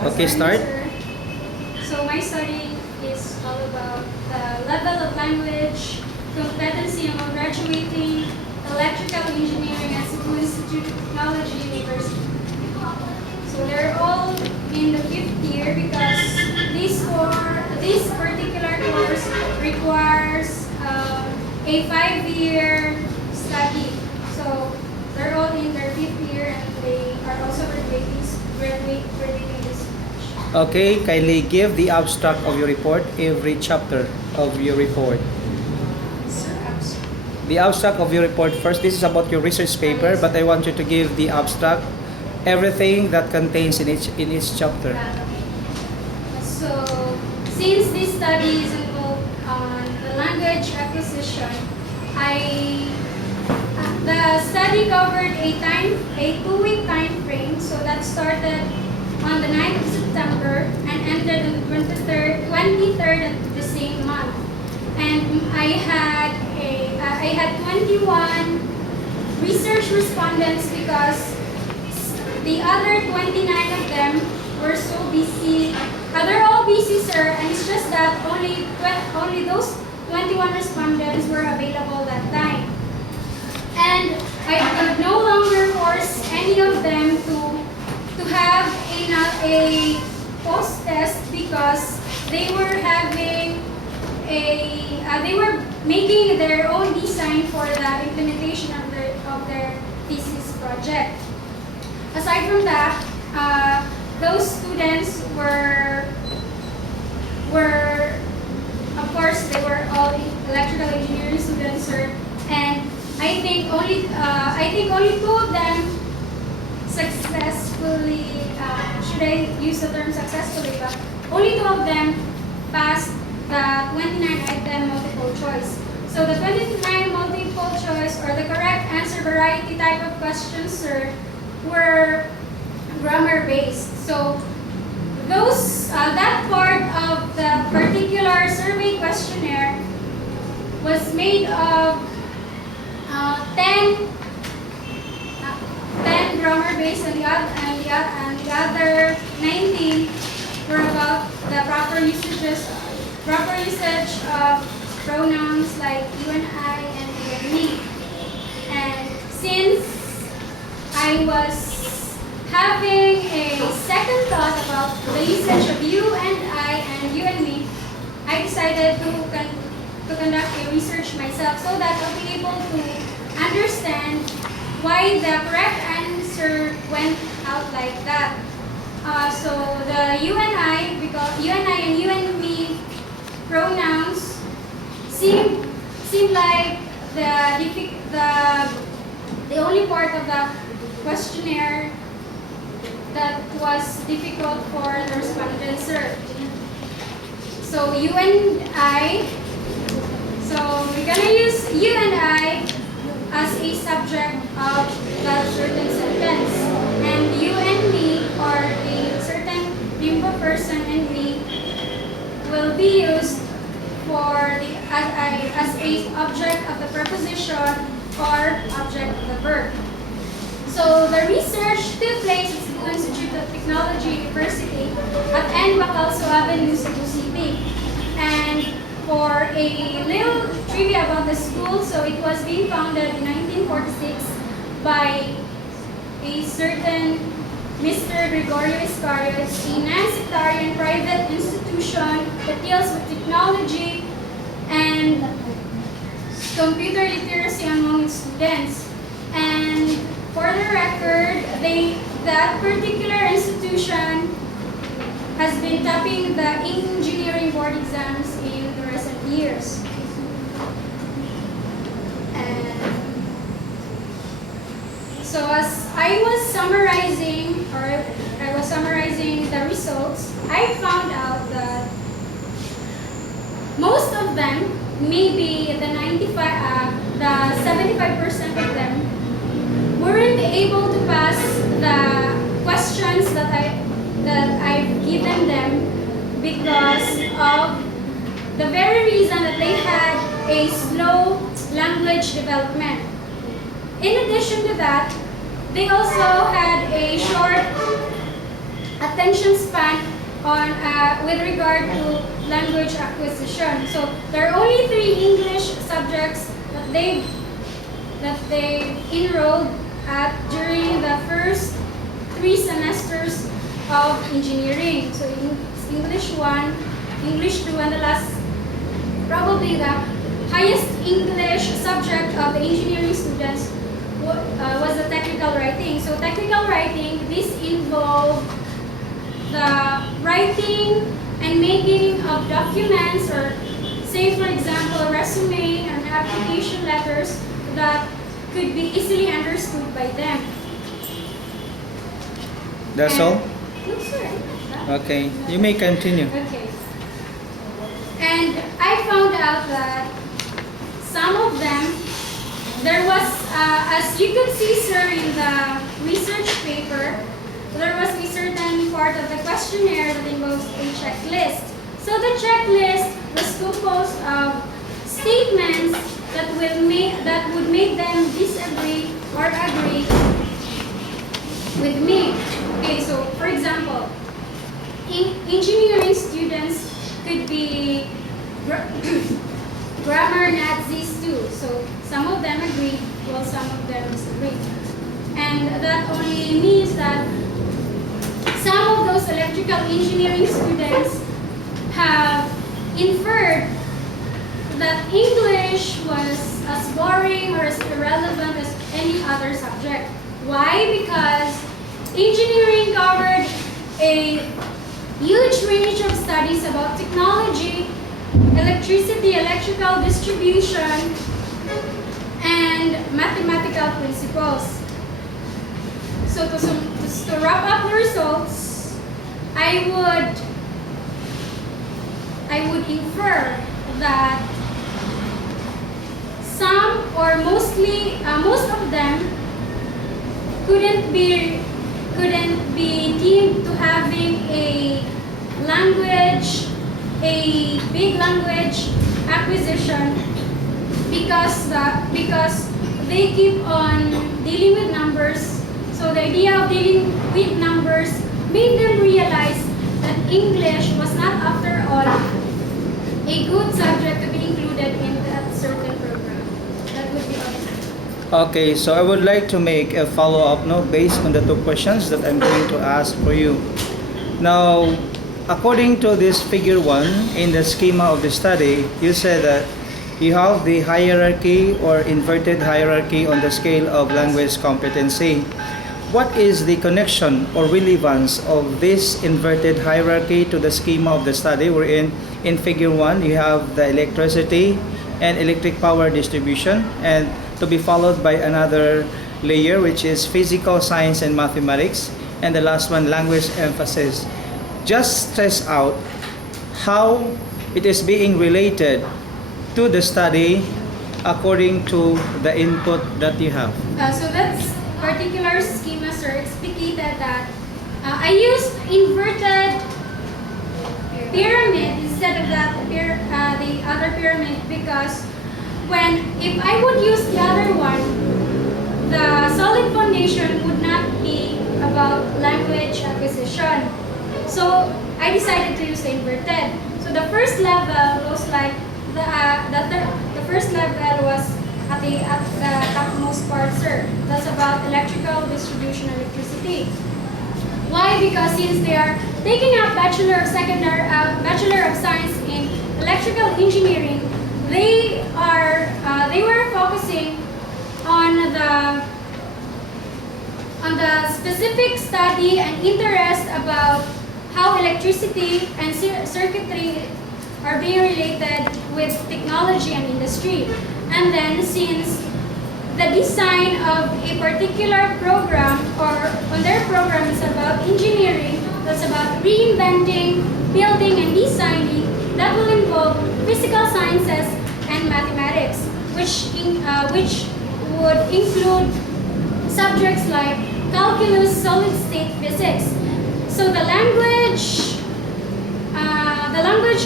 Okay, start. So my study is all about the level of language, competency among graduating, electrical engineering at Cebu Institute of Technology University. So they're all in the 5th year because this particular course requires a 5-year study. So they're all in their 5th year and they are also graduating this batch. Okay, kindly give the abstract of your report, every chapter of your report. Sir, abstract. The abstract of your report first. This is about your research paper, but I want you to give the abstract, everything that contains in each chapter. So, since this study is involved on the language acquisition, the study covered a 2-week time frame. So that started on the 9th of September and ended on the 23rd of the same month. And I had 21 research respondents because the other 29 of them were so busy. They're all busy, sir, and it's just that only those 21 respondents were available that time. And I could no longer force any of them to have a post-test because they were having they were making their own design for the implementation of their thesis project. Aside from that, those students were of course they were all electrical engineering students, sir, and I think only 2 of them successfully, should I use the term successfully, but only 2 of them passed the 29-item multiple choice. So the 29 multiple choice or the correct answer variety type of questions, sir, were grammar based. So that part of the particular survey questionnaire was made of 10 grammar based and the other 19 were about the proper usage of pronouns like you and I and you and me. And since I was having a second thought about the usage of you and I and you and me, I decided to conduct a research myself so that I'll be able to understand why the correct answer went out like that. So the you and I, because you and I and you and me pronouns seem like the only part of the questionnaire that was difficult for the respondents, sir. So you and I, so we're gonna use you and I as a subject of that certain sentence, and you and me, or a certain name of person and me, will be used for as a object of the preposition or object of the verb. So the research took place at Cebu Institute of Technology University at Bacalso Avenue, Cebu City. And for a little trivia about the school, so it was being founded in 1946 by a certain Mr. Gregorio Iscariot, a non-sectarian private institution that deals with technology and computer literacy among its students. And for the record, that particular institution has been topping the engineering board exams in the recent years. And so as I was summarizing the results, I found out that most of them, maybe the 75% of them, weren't able to pass the questions that I've given them because of the very reason that they had a slow language development. In addition to that, they also had a short attention span with regard to language acquisition. So there are only 3 English subjects that they enrolled at during the first 3 semesters of engineering. So it's English 1, English 2, and the last, probably the highest English subject of the engineering students was the technical writing. So technical writing, this involved the writing and making of documents, or say for example a resume and application letters that could be easily understood by them. That's all? No, sir. Okay, you may continue. Okay. And I found out that some of them, there was, as you could see, sir, in the research paper, there was a certain part of the questionnaire that involves a checklist. So the checklist was composed of statements that would make them disagree or agree with me. Okay, so for example, engineering students could be grammar Nazis too. So some of them agree, while some of them disagree. And that only means that some of those electrical engineering students have inferred that English was as boring or as irrelevant as any other subject. Why? Because engineering covered a huge range of studies about technology, electricity, electrical distribution, and mathematical principles. So to wrap up the results, I would infer that some, or mostly, most of them couldn't be deemed to having a big language acquisition because they keep on dealing with numbers. So the idea of dealing with numbers made them realize that English was not, after all, a good subject to be included in that certain program. That would be all. Okay, so I would like to make a follow-up note based on the 2 questions that I'm going to ask for you. Now, according to this figure 1 in the schema of the study, you said that you have the hierarchy or inverted hierarchy on the scale of language competency. What is the connection or relevance of this inverted hierarchy to the schema of the study? Wherein in figure 1 you have the electricity and electric power distribution, and to be followed by another layer which is physical science and mathematics, and the last one language emphasis. Just stress out how it is being related to the study according to the input that you have. So that's particular schema, sir, explicated that I used inverted pyramid instead of the other pyramid because if I would use the other one, the solid foundation would not be about language acquisition. So I decided to use the inverted. So the first level was like the first level was at the topmost part, sir. That's about electrical distribution of electricity. Why? Because since they are taking up Bachelor of Science in Electrical Engineering, they were focusing on the specific study and interest about how electricity and circuitry are being related with technology and industry. And then since the design of a particular program or on their program is about engineering, that's about reinventing, building, and designing, that will involve physical sciences and mathematics, which would include subjects like calculus, solid-state physics. So the language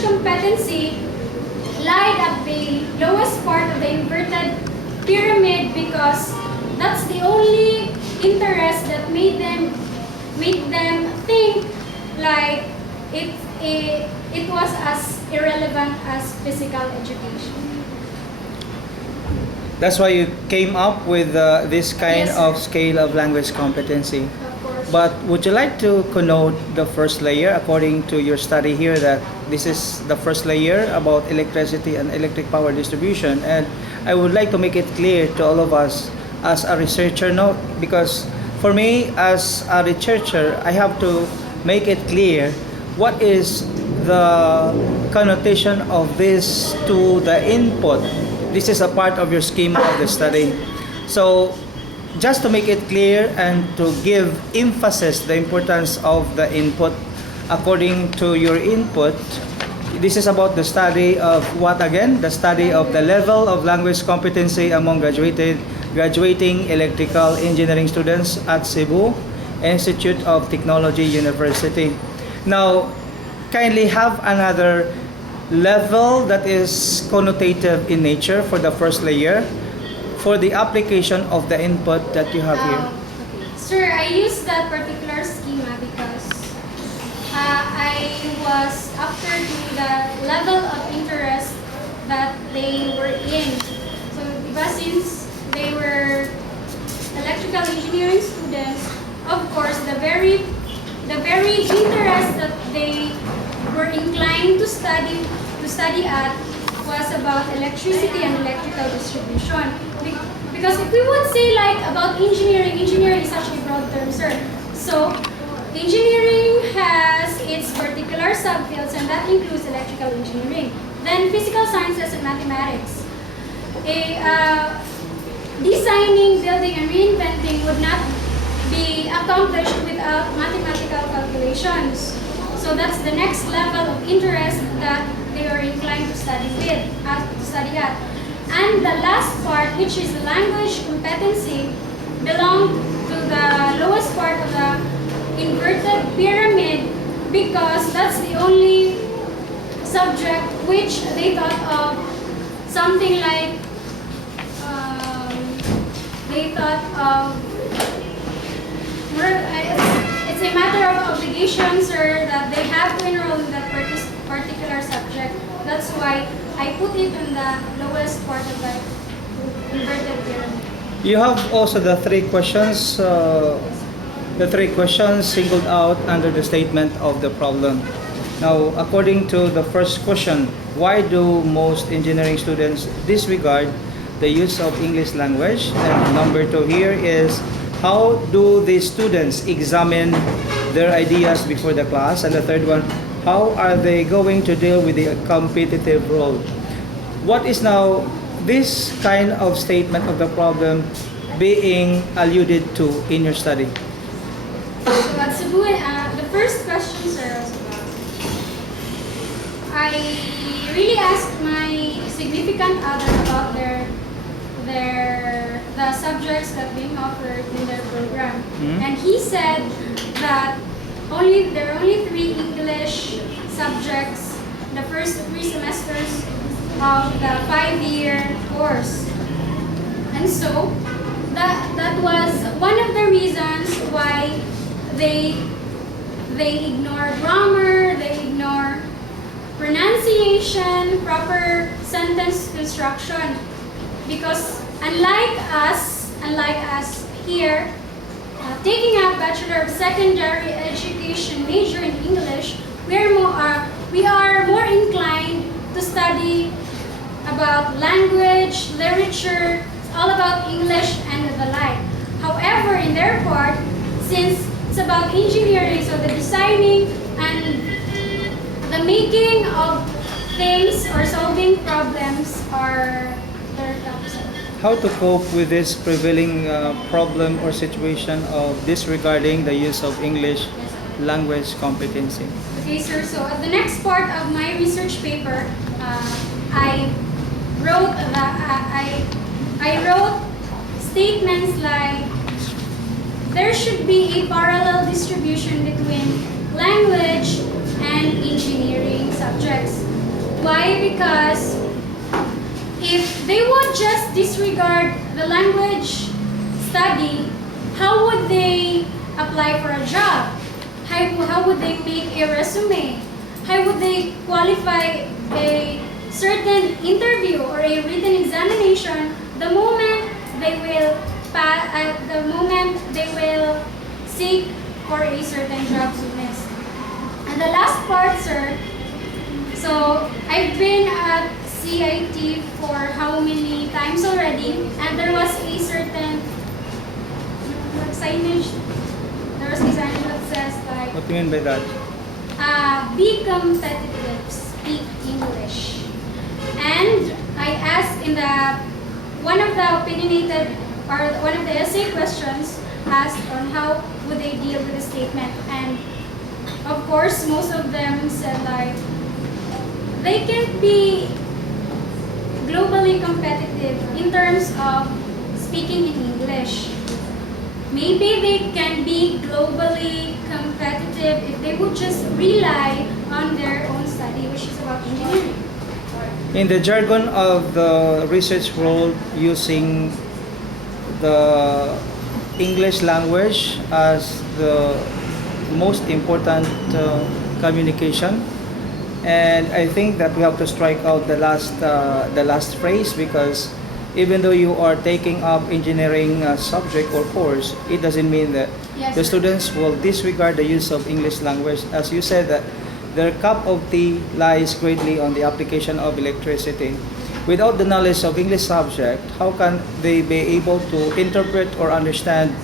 competency lied at the lowest part of the inverted pyramid because that's the only interest that made them think like it was as irrelevant as physical education. That's why you came up with this kind Yes, of sir. scale of language competency. Of course. But would you like to connote the first layer according to your study here that this is the first layer about electricity and electric power distribution? And I would like to make it clear to all of us as a researcher, no, because for me as a researcher, I have to make it clear what is the connotation of this to the input. This is a part of your schema of the study. So just to make it clear and to give emphasis the importance of the input according to your input, this is about the study of what again? The study of the level of language competency among graduating electrical engineering students at Cebu Institute of Technology University. Now, kindly have another level that is connotative in nature for the first layer for the application of the input that you have here. Okay. Sir, I used that particular schema because I was after the level of interest that they were in. So, diba, since they were electrical engineering students, of course, the very interest that they were inclined to study at was about electricity and electrical distribution. Because if we would say like about engineering is such a broad term, sir. So engineering has its particular subfields, and that includes electrical engineering. Then physical sciences and mathematics. Designing, building, and reinventing would not be accomplished without mathematical calculations. So that's the next level of interest that they are inclined to study at. And the last part, which is the language competency, belonged to the lowest part of the inverted pyramid because that's the only subject which they thought of something like it's a matter of obligation, sir, that they have to enroll in that particular subject. That's why I put it in the lowest part of the inverted pyramid. You have also the three questions singled out under the statement of the problem. Now, according to the first question, why do most engineering students disregard the use of English language? And number two here is, how do the students examine their ideas before the class? And the third one, how are they going to deal with the competitive role? What is now this kind of statement of the problem being alluded to in your study? So at Cebu, the first question, sir, was about, I really asked my significant other about the subjects that being offered in their program. And he said that there are only 3 English subjects the first 3 semesters of the 5-year course. And so that was one of the reasons why they ignore grammar, they ignore pronunciation, proper sentence construction. Because unlike us here, taking up Bachelor of Secondary Education major in English, we are more inclined to study about language, literature, it's all about English and the like. However, in their part, since it's about engineering, so the designing and the making of things or solving problems are their topics. How to cope with this prevailing problem or situation of disregarding the use of English language competency? Okay, sir. So at the next part of my research paper, I wrote statements like there should be a parallel distribution between language and engineering subjects. Why? Because if they would just disregard the language study, how would they apply for a job? how would they make a resume? How would they qualify a certain interview or a written examination the moment they will seek for a certain job soonest? And the last part, sir, so I've been at CIT for how many times already, and there was a certain signage. There was a signage that says like, What do you mean by that? be competitive, speak English. And I asked in the one of the opinionated or one of the essay questions asked on how would they deal with the statement, and of course most of them said like they can be globally competitive in terms of speaking in English. Maybe they can be globally competitive if they would just rely on their own study, which is about engineering. In the jargon of the research world, using the English language as the most important communication, and I think that we have to strike out the last phrase, because even though you are taking up engineering subject or course, it doesn't mean that Yes, the sir. students will disregard the use of English language. As you said, that their cup of tea lies greatly on the application of electricity. Without the knowledge of English subject, how can they be able to interpret or understand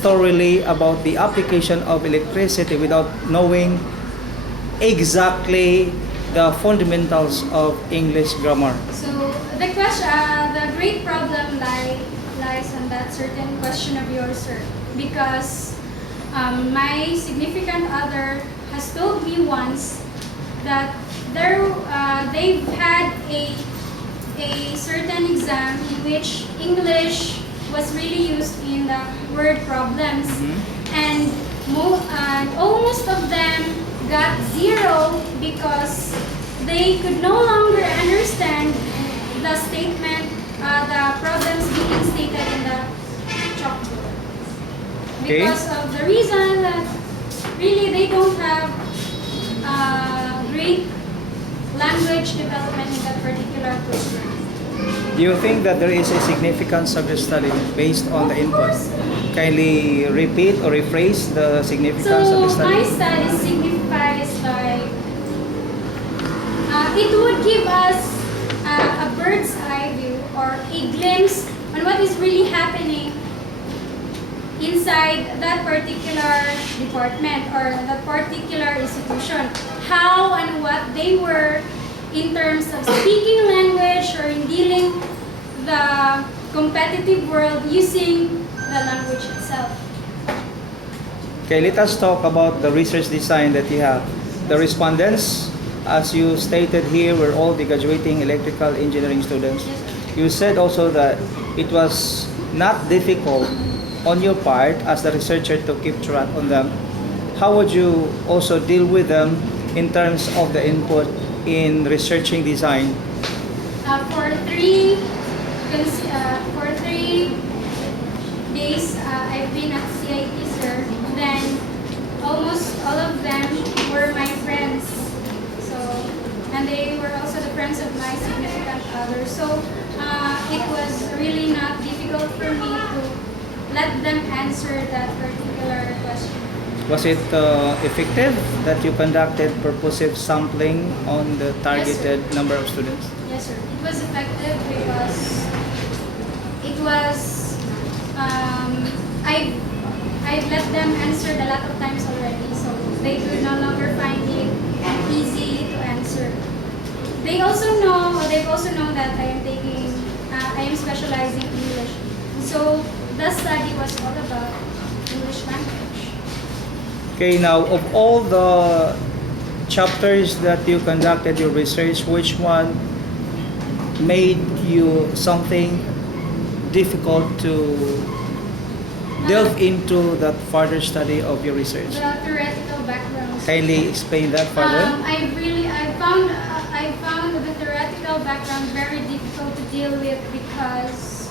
thoroughly about the application of electricity without knowing exactly the fundamentals of English grammar? So the question, the great problem lies on that certain question of yours, sir, because my significant other has told me once that they've had a certain exam in which English was really used in the word problems, and almost of them got zero because they could no longer understand the statement, the problems being stated in the chalkboard. Okay. Because of the reason that really they don't have great language development in that particular program. Do you think that there is a significance of the study based on the Of input? course. Kindly repeat or rephrase the significance of the So my study. study signifies like it would give us a bird's eye view or a glimpse on what is really happening inside that particular department or that particular institution. How and what they were in terms of speaking language or in dealing the competitive world using the language itself. Okay, let us talk about the research design that you have. The respondents, as you stated here, were all the graduating electrical engineering students. Yes, sir. You said also that it was not difficult on your part as the researcher to keep track on them. How would you also deal with them in terms of the input in researching design? For 3 days, I've been at CIT, sir. Then almost all of them were my friends. So, and they were also the friends of my significant other. So, it was really not difficult for me to let them answer that particular question. Was it effective that you conducted purposive sampling on the targeted number of students? Yes, sir. It was effective because it was, I've let them answer a lot of times already, so they could no longer find it easy to answer. They've also known that I am specializing in English. So the study was all about English language. Okay, now of all the chapters that you conducted your research, which one made you something difficult to delve into that further study of your research? The theoretical background. Kindly explain that further. I found the theoretical background very difficult to deal with because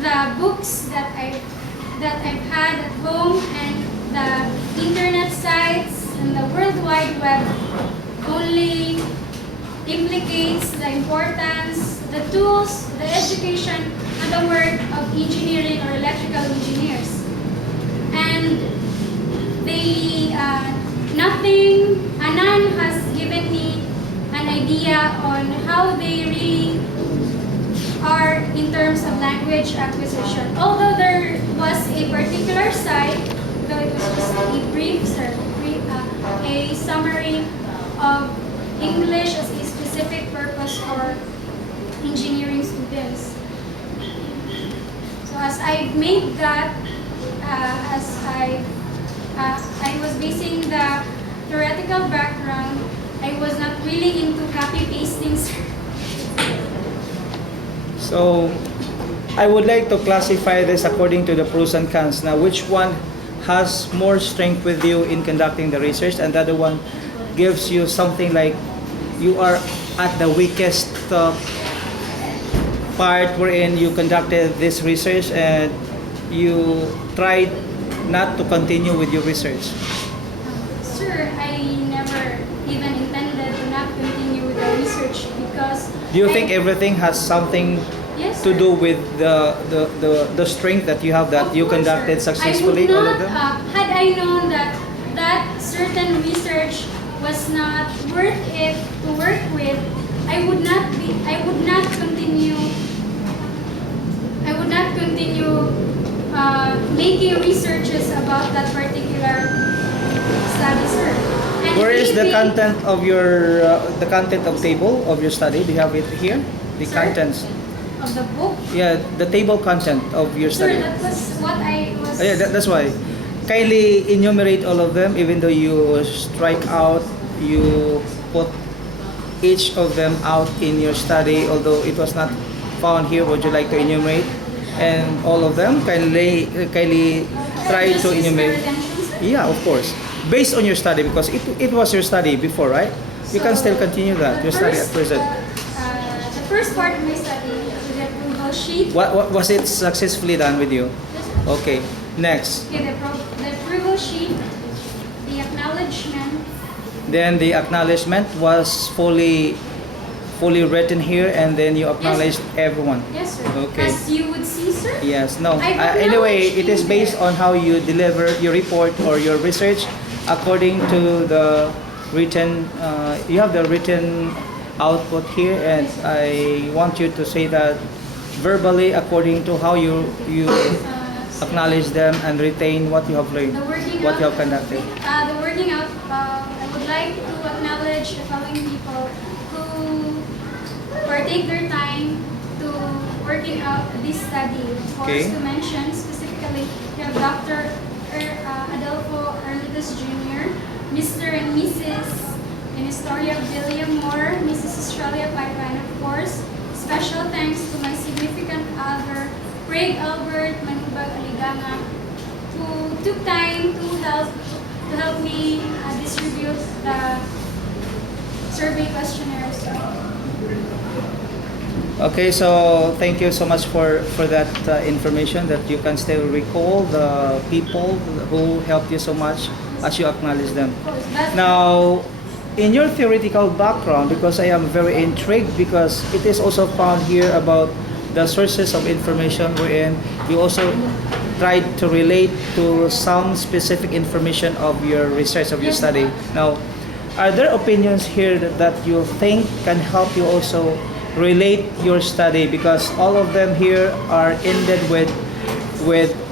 the books that I've had at home and the Wide Web only implicates the importance, the tools, the education, and the work of engineering or electrical engineers. And none has given me an idea on how they really are in terms of language acquisition. Although there was a particular site, though it was just a a summary of English as a specific purpose for engineering students. So as I made that, I was basing the theoretical background, I was not really into copy pasting. So I would like to classify this according to the pros and cons. Now, which one has more strength with you in conducting the research, and the other one gives you something like you are at the weakest part wherein you conducted this research and you tried not to continue with your research? Sir, I never even intended to not continue with the research because... Do you think everything has something Yes, to sir. do with the strength that you have, that Of you course, conducted sir. successfully, all of them? Had I known that that certain research was not worth it to work with, I would not continue making researches about that particular study, sir. And Where is the maybe- content of your the content of table of your study? Do you have it here? The Sir? contents. of the book? Yeah, the table content of your Sir, study. that was what I was... Yeah, that's why. Kindly enumerate all of them, even though you strike out, you put each of them out in your study, although it was not found here. Would you like to enumerate? And all of them, kindly try Just to use the enumerate. redemption, sir? Yeah, of course. Based on your study, because it was your study before, right? You can still continue that, your study at present. The first part of my study, the approval sheet. What was it successfully done with you? Yes, sir. Okay, next. Okay, the approval sheet, the acknowledgement. Then the acknowledgement was fully written here, and then you acknowledged everyone. Yes, sir. Okay. As you would see, sir. Yes, no. I Anyway, acknowledged it is you based there. on how you deliver your report or your research according to the written, you have the written output here, and I want you to say that verbally according to how you acknowledge them and retain what you have learned, The wording what you out, have conducted. The wording out, I would like to acknowledge the following people who partake their time to working out this study. Of course, Okay. to mention specifically, we have Dr. Adolfo Erlitus Jr., Mr. and Mrs. in Historia William Moore, Mrs. Australia Pipa, and of course, special thanks to my significant other, Craig Albert Manubag Aliganga, who took time to help me distribute the survey questionnaires. Okay, so thank you so much for that information, that you can still recall the people who helped you so much as you acknowledge them. Of course, that's Now, in your theoretical background, because I am very intrigued, because it is also found here about the sources of information, wherein you also tried to relate to some specific information of your research, of your Yes. study. Now, are there opinions here that you think can help you also relate your study? Because all of them here are ended with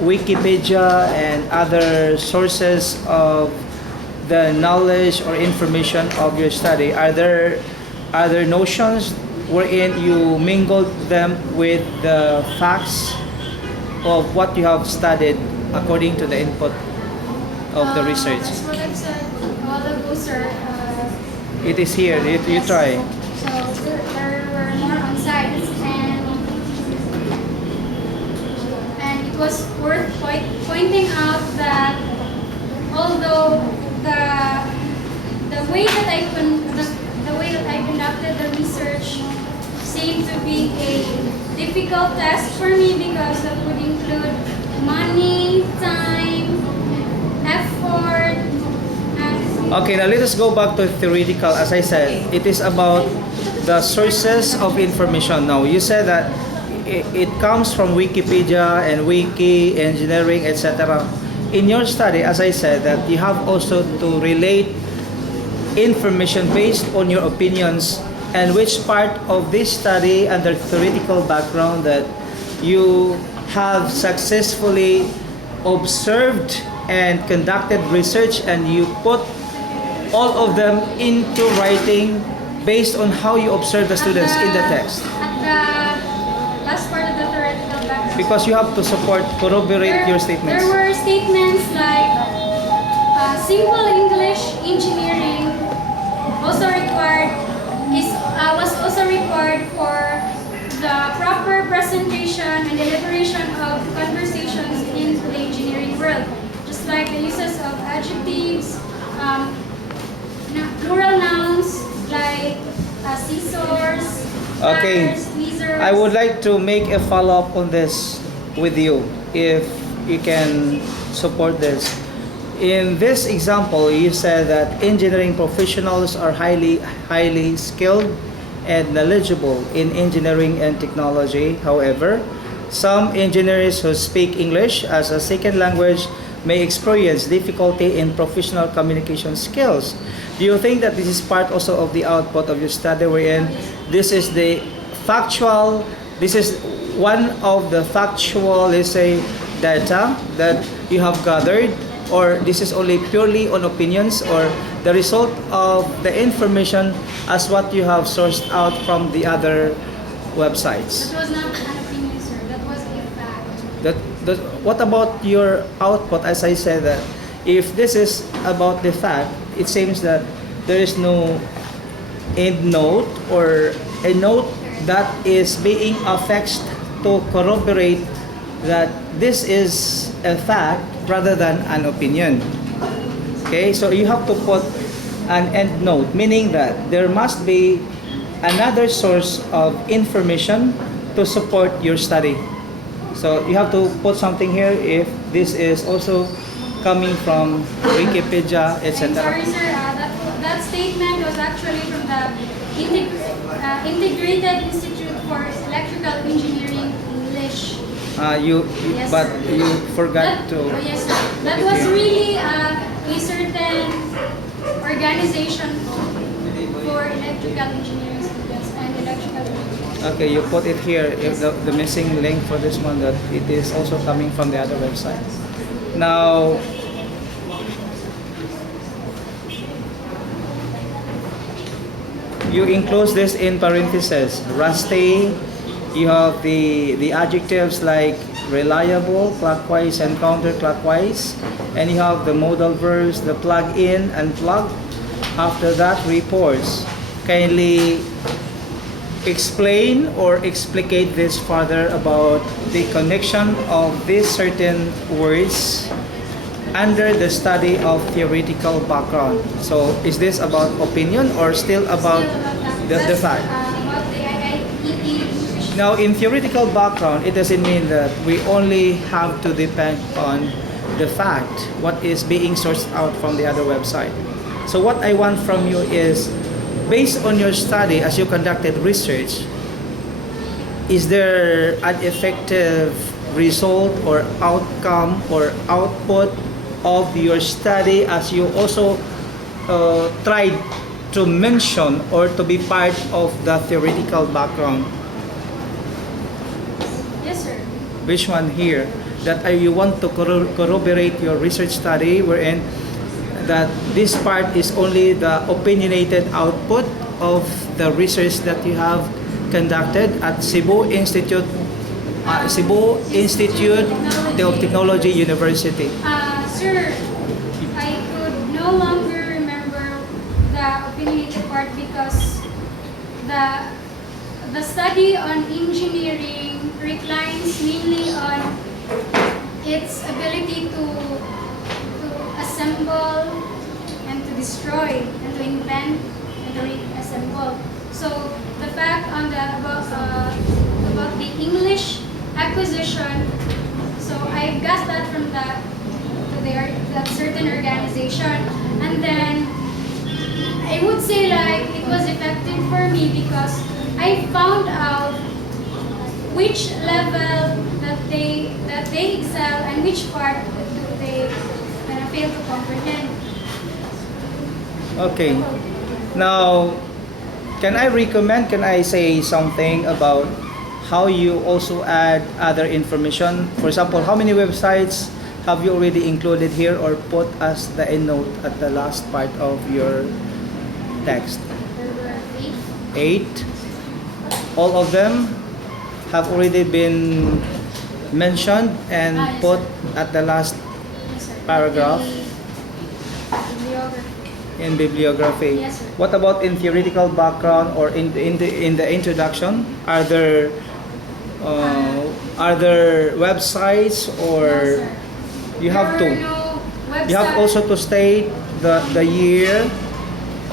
Wikipedia and other sources of the knowledge or information of your study. Are there other notions wherein you mingled them with the facts of what you have studied according to the input of the research? That's what I said a while ago, sir. It is here. You Yes. try. So there were more on sites, and it was worth pointing out that although the way that I conducted the research seemed to be a difficult task for me, because that would include money, time, effort, and Okay, now let us go back to theoretical. As I said, it is about the sources of information. Now, you said that it comes from Wikipedia and Wiki, engineering, etc. In your study, as I said, that you have also to relate information based on your opinions, and which part of this study under theoretical background that you have successfully observed and conducted research, and you put all of them into writing based on how you observe the students in the text. At the last part of the theoretical background. Because you have to corroborate your statements. There were statements like simple English, engineering, also required was also required for the proper presentation and deliberation of conversations in the engineering world, just like the uses of adjectives, plural nouns like scissors, Okay. tweezers. I would like to make a follow-up on this with you, if you can support this. In this example, you said that engineering professionals are highly skilled and knowledgeable in engineering and technology. However, some engineers who speak English as a second language may experience difficulty in professional communication skills. Do you think that this is part also of the output of your study, wherein this is the factual, this is one of the factual, let's say, data that you have gathered, or this is only purely on opinions, or the result of the information as what you have sourced out from the other websites? That was not an opinion, sir. That was a fact. What about your output? As I said, that if this is about the fact, it seems that there is no end note or a note that is being affixed to corroborate that this is a fact rather than an opinion. Okay, so you have to put an end note, meaning that there must be another source of information to support your study. So you have to put something here if this is also coming from Wikipedia, I'm etc. sorry, sir. That statement was actually from the Integrated Institute for Electrical Engineering English. Yes, But sir. you forgot to. Oh, yes, sir. That was really a certain organization for electrical engineering students and electrical engineers. Okay, you put it here. If the missing link for this one, that it is also coming from the other website. Now, you enclose this in parentheses. Rusty. You have the adjectives like reliable, clockwise and counterclockwise, and you have the modal verbs, the plug in and plug. After that, reports. Kindly explain or explicate this further about the connection of these certain words under the study of theoretical background. So, is this about opinion or still about the fact? About the IIEE. Now, in theoretical background, it doesn't mean that we only have to depend on the fact, what is being sourced out from the other website. So what I want from you is, based on your study, as you conducted research, is there an effective result or outcome or output of your study, as you also tried to mention or to be part of the theoretical background? Yes, sir. Which one here? That you want to corroborate your research study, wherein that this part is only the opinionated output of the research that you have conducted at Cebu Institute of Technology University. Sir, I could no longer remember the opinionated part because the study on engineering reclines mainly on its ability to assemble and to destroy and to invent and to reassemble. So the fact on about the English acquisition, so I got that from that certain organization, and then I would say like it was effective for me because I found out which level that they excel and which part do they fail to comprehend. Okay. Now, can I say something about how you also add other information? For example, how many websites have you already included here or put as the endnote at the last part of your text? There were 8. All of them have already been mentioned and Yes, put sir. at the last Yes, sir. paragraph Bibliography. in bibliography. Yes, sir. What about in theoretical background or in the introduction? Are there websites or No, sir. you have There to? were no You have website. also to state the year.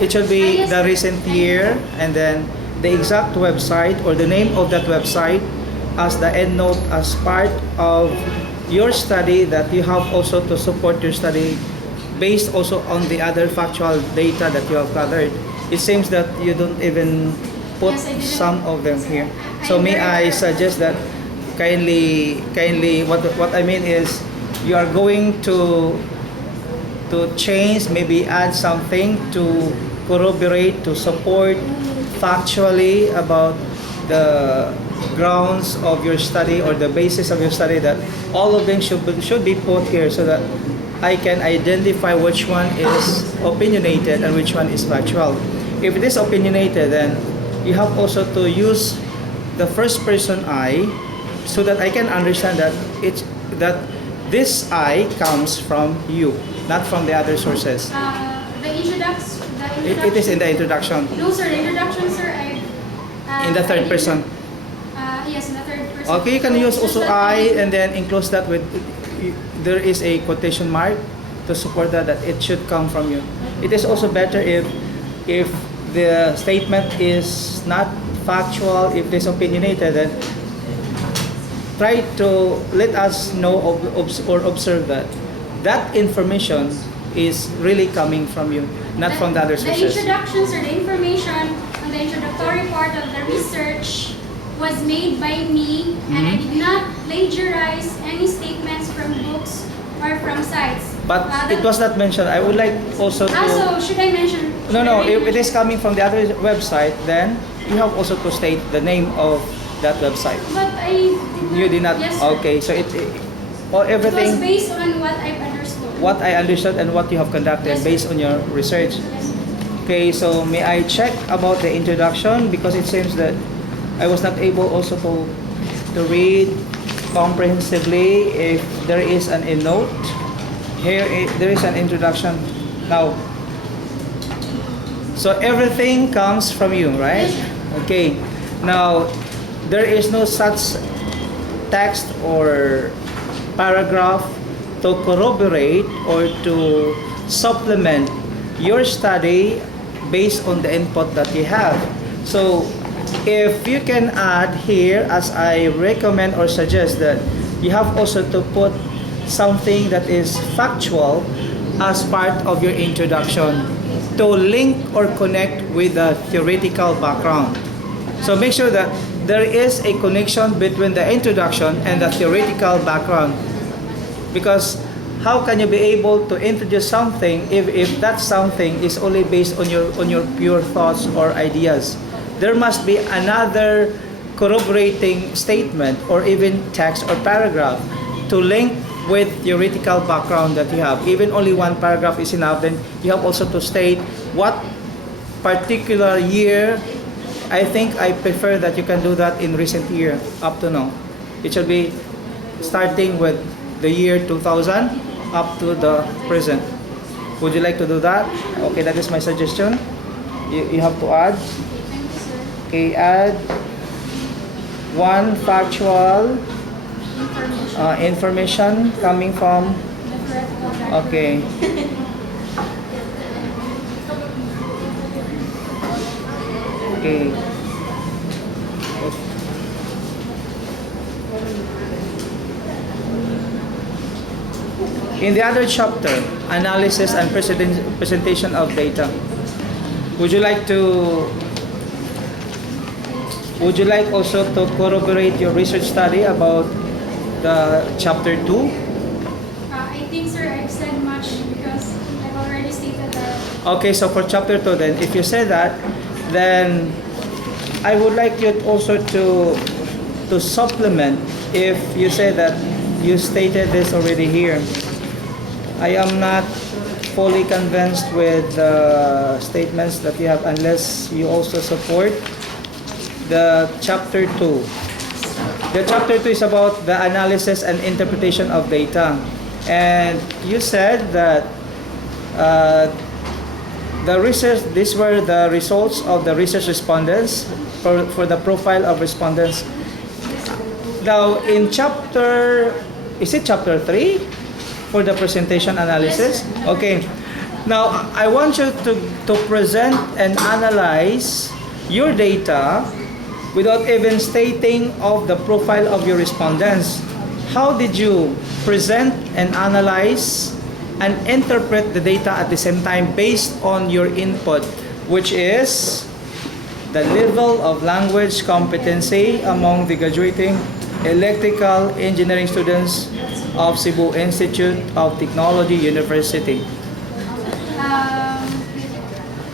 It should be Yes, the sir. recent year and then the exact website or the name of that website as the endnote as part of your study that you have also to support your study based also on the other factual data that you have gathered. It seems that you don't even put Yes, I didn't. some of them here. I So may I very suggest that kindly what I mean is you are going to change, maybe add something to corroborate, to support factually about the grounds of your study or the basis of your study, that all of them should be put here so that I can identify which one is opinionated and which one is factual. If it is opinionated, then you have also to use the first person I so that I can understand that this I comes from you, not from the other sources. The introduction. It is in the introduction. No, sir. The introduction, sir. In the third I person. didn't- Yes, in the third person. Okay, you can use Just also that I and then enclose that with, there is a quotation mark to support that it should come from you. It is also better if the statement is not factual, if it is opinionated, then try to let us know or observe that information is really coming from you, not from the other The sources. introductions or the information on the introductory part of the research was made by me, and I did not plagiarize any statements from books or from sites. But it was not mentioned. I would like also to... Also, should I mention? No, if it is coming from the other website, then you have also to state the name of that website. But I did not. You did not? Yes, sir. Okay, so It everything, was based on what I've understood. what I understood and what you have conducted Yes, based on your research. Yes, sir. Okay, so may I check about the introduction, because it seems that I was not able also to read comprehensively. If there is an endnote, here there is an introduction. Now, so everything comes from you, right? Yes, sir. Okay. Now, there is no such text or paragraph to corroborate or to supplement your study based on the input that you have. So, if you can add here, as I recommend or suggest, that you have also to put something that is factual as part of your introduction to link or connect with the theoretical background. So make sure that there is a connection between the introduction and the theoretical background, because how can you be able to introduce something if that something is only based on your pure thoughts or ideas? There must be another corroborating statement or even text or paragraph to link with theoretical background that you have. Even only one paragraph is enough. Then you have also to state what particular year. I think I prefer that you can do that in recent year up to now. It should be starting with the year 2000 up to the present. Would you like to do that? Okay, that is my suggestion. You have to add. Thank you, sir. Okay, add one factual information coming from. The theoretical background. Okay. Okay. In the other chapter, analysis and presentation of data. Would you like to? Would you like also to corroborate your research study about the chapter 2? I think, sir, I've said much because I've already stated that. Okay, so for chapter 2 then, if you say that, then I would like you also to supplement if you say that you stated this already here. I am not fully convinced with the statements that you have unless you also support the chapter 2. The chapter 2 is about the analysis and interpretation of data. And you said that the research, these were the results of the research respondents for the profile of respondents. Now, in chapter, is it chapter 3 for the presentation analysis? Yes, Okay. Now, I want you to present and analyze your data without even stating of the profile of your respondents. How did you present and analyze and interpret the data at the same time based on your input, which is the level of language competency among the graduating electrical engineering students of Cebu Institute of Technology University?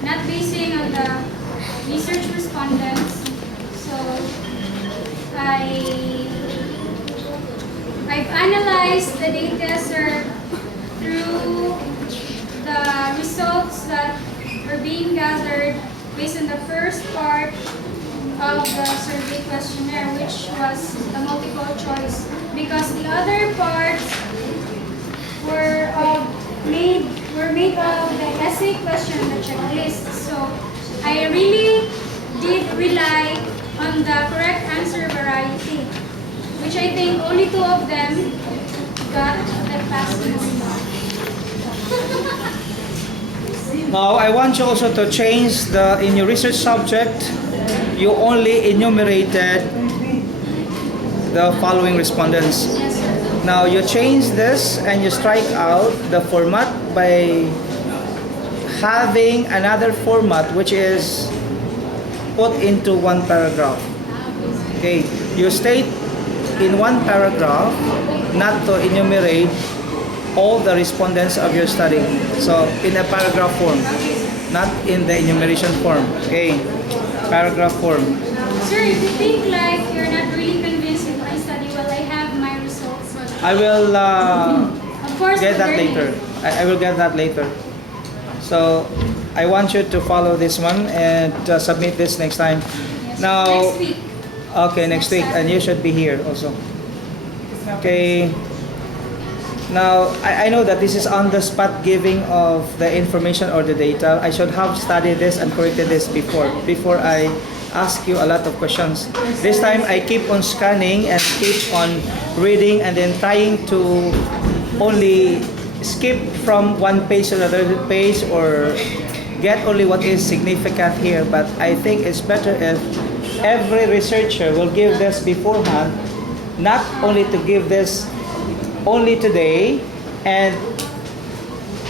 Not basing on the research respondents, so I've analyzed the data, sir, through the results that were being gathered based on the first part of the survey questionnaire, which was the multiple choice, because the other parts were made of the essay question and the checklist. So I really did rely on the correct answer variety, which I think only 2 of them got the passing mark. Now, I want you also to change in your research subject, you only enumerated the following respondents. Yes, sir. Now, you change this and you strike out the format by having another format which is put into one paragraph. Okay, you state in one paragraph not to enumerate all the respondents of your study. So in a paragraph form, not in the enumeration form. Okay, paragraph form. Sir, if you think like you're not really convinced with my study, well, I have my results. I will Of course, get that learning. later. I will get that later. So I want you to follow this one and submit this next time. Yes. Now, Next week. okay, next week, and you should be here also. Okay. Now, I know that this is on the spot giving of the information or the data. I should have studied this and corrected this before I ask you a lot of questions. This time, I keep on scanning and keep on reading and then trying to only skip from one page to another page or get only what is significant here. But I think it's better if every researcher will give this beforehand, not only to give this only today, and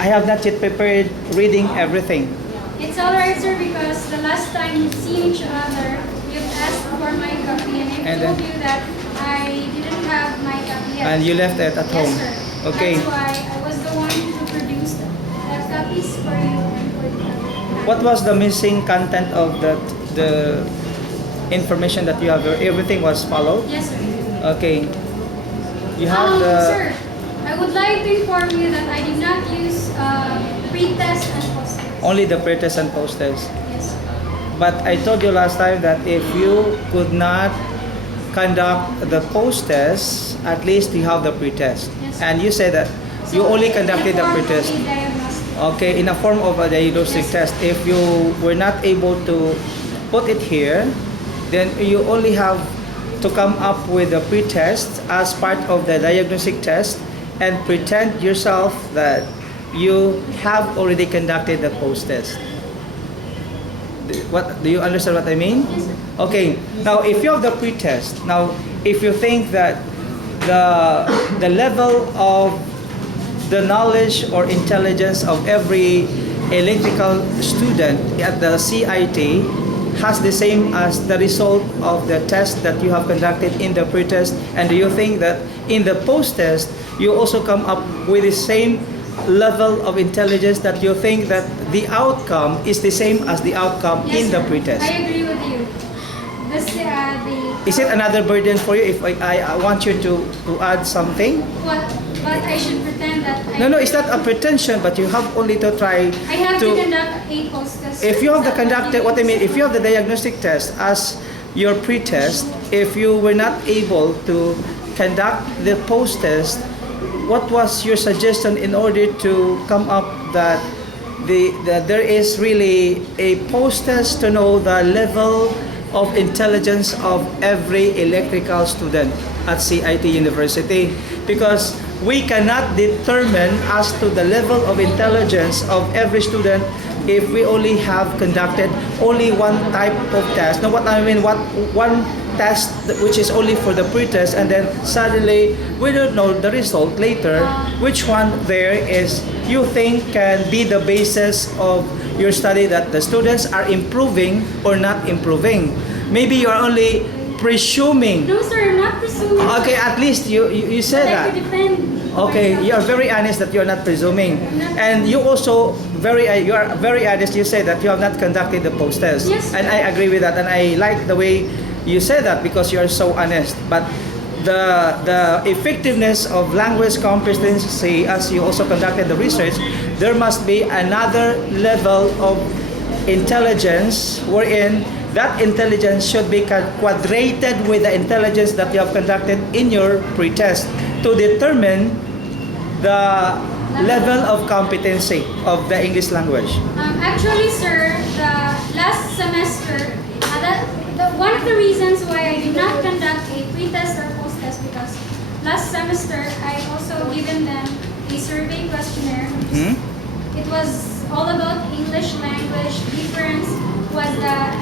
I have not yet prepared reading everything. It's alright, sir, because the last time we've seen each other, you've asked for my copy, and I And told then- you that I didn't have my copy yet. And you left it at Yes, home. sir. Okay. That's why I was the one who produced the copies for you and for the What was the missing content of the information that you have? Everything was followed? Yes, sir. Okay. You have Sir, I would like to inform you that I did not use pre-test and post-test. only the pretest and post-test. Yes, sir. But I told you last time that if you could not conduct the post-test, at least you have the pretest. Yes. And you said that you So, only conducted the in a form of pretest. a diagnostic. Okay, in a form of a diagnostic Yes. test. If you were not able to put it here, then you only have to come up with a pretest as part of the diagnostic test and pretend yourself that you have already conducted the post-test. What do you understand what I mean? Yes, sir. Okay. Now, if you have the pretest, now if you think that the level of the knowledge or intelligence of every electrical student at the CIT has the same as the result of the test that you have conducted in the pre-test? And do you think that in the post-test, you also come up with the same level of intelligence that you think that the outcome is the same as the outcome in the sir. pre-test? I agree with you. Is it another burden for you if I want you to add something? But I should pretend that No, it's not a pretension, but you have only to try I have to conduct a post-test. If you have the conducted, what I mean, if you have the diagnostic test as your pre-test, if you were not able to conduct the post-test, what was your suggestion in order to come up that there is really a post-test to know the level of intelligence of every electrical student at CIT University? Because we cannot determine as to the level of intelligence of every student if we only have conducted only one type of test. Now, what I mean, one test which is only for the pre-test, and then suddenly we don't know the result later. Which one there is you think can be the basis of your study that the students are improving or not improving? Maybe you are only presuming. No, sir, I'm not presuming. Okay, at least you said that. Okay, you are very honest that you are not presuming, and you also you are very honest. You say that you have not conducted the post test, Yes, and I agree with that, and I like the way you say that because you are so honest. But the effectiveness of language competency, as you also conducted the research, there must be another level of intelligence wherein that intelligence should be quadrated with the intelligence that you have conducted in your pre-test to determine the level of competency of the English language. Actually, sir, the last semester, one of the reasons why I did not conduct a pre-test or post-test because last semester I also given them a survey questionnaire. It was all about English language. Difference was that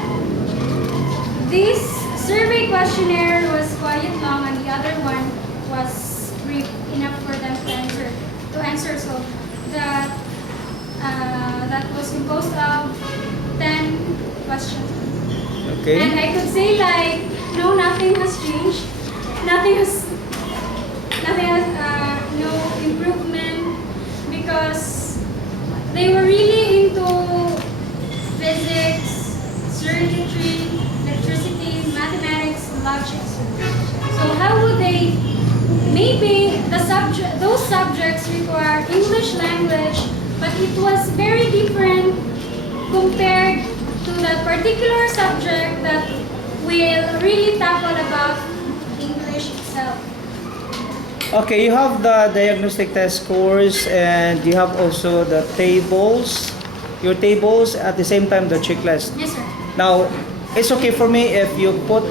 this survey questionnaire was quite long and the other one was brief enough for them to answer. So that was composed of 10 questions. Okay. And I could say like, no, nothing has changed. Nothing has no improvement because they were really into physics, circuitry, electricity, mathematics, logic. So how would they? Maybe those subjects require English language, but it was very different compared to the particular subject that will really tackle about English itself. Okay, you have the diagnostic test scores and you have also the tables, your tables at the same time the checklist. Yes, sir. Now, it's okay for me if you put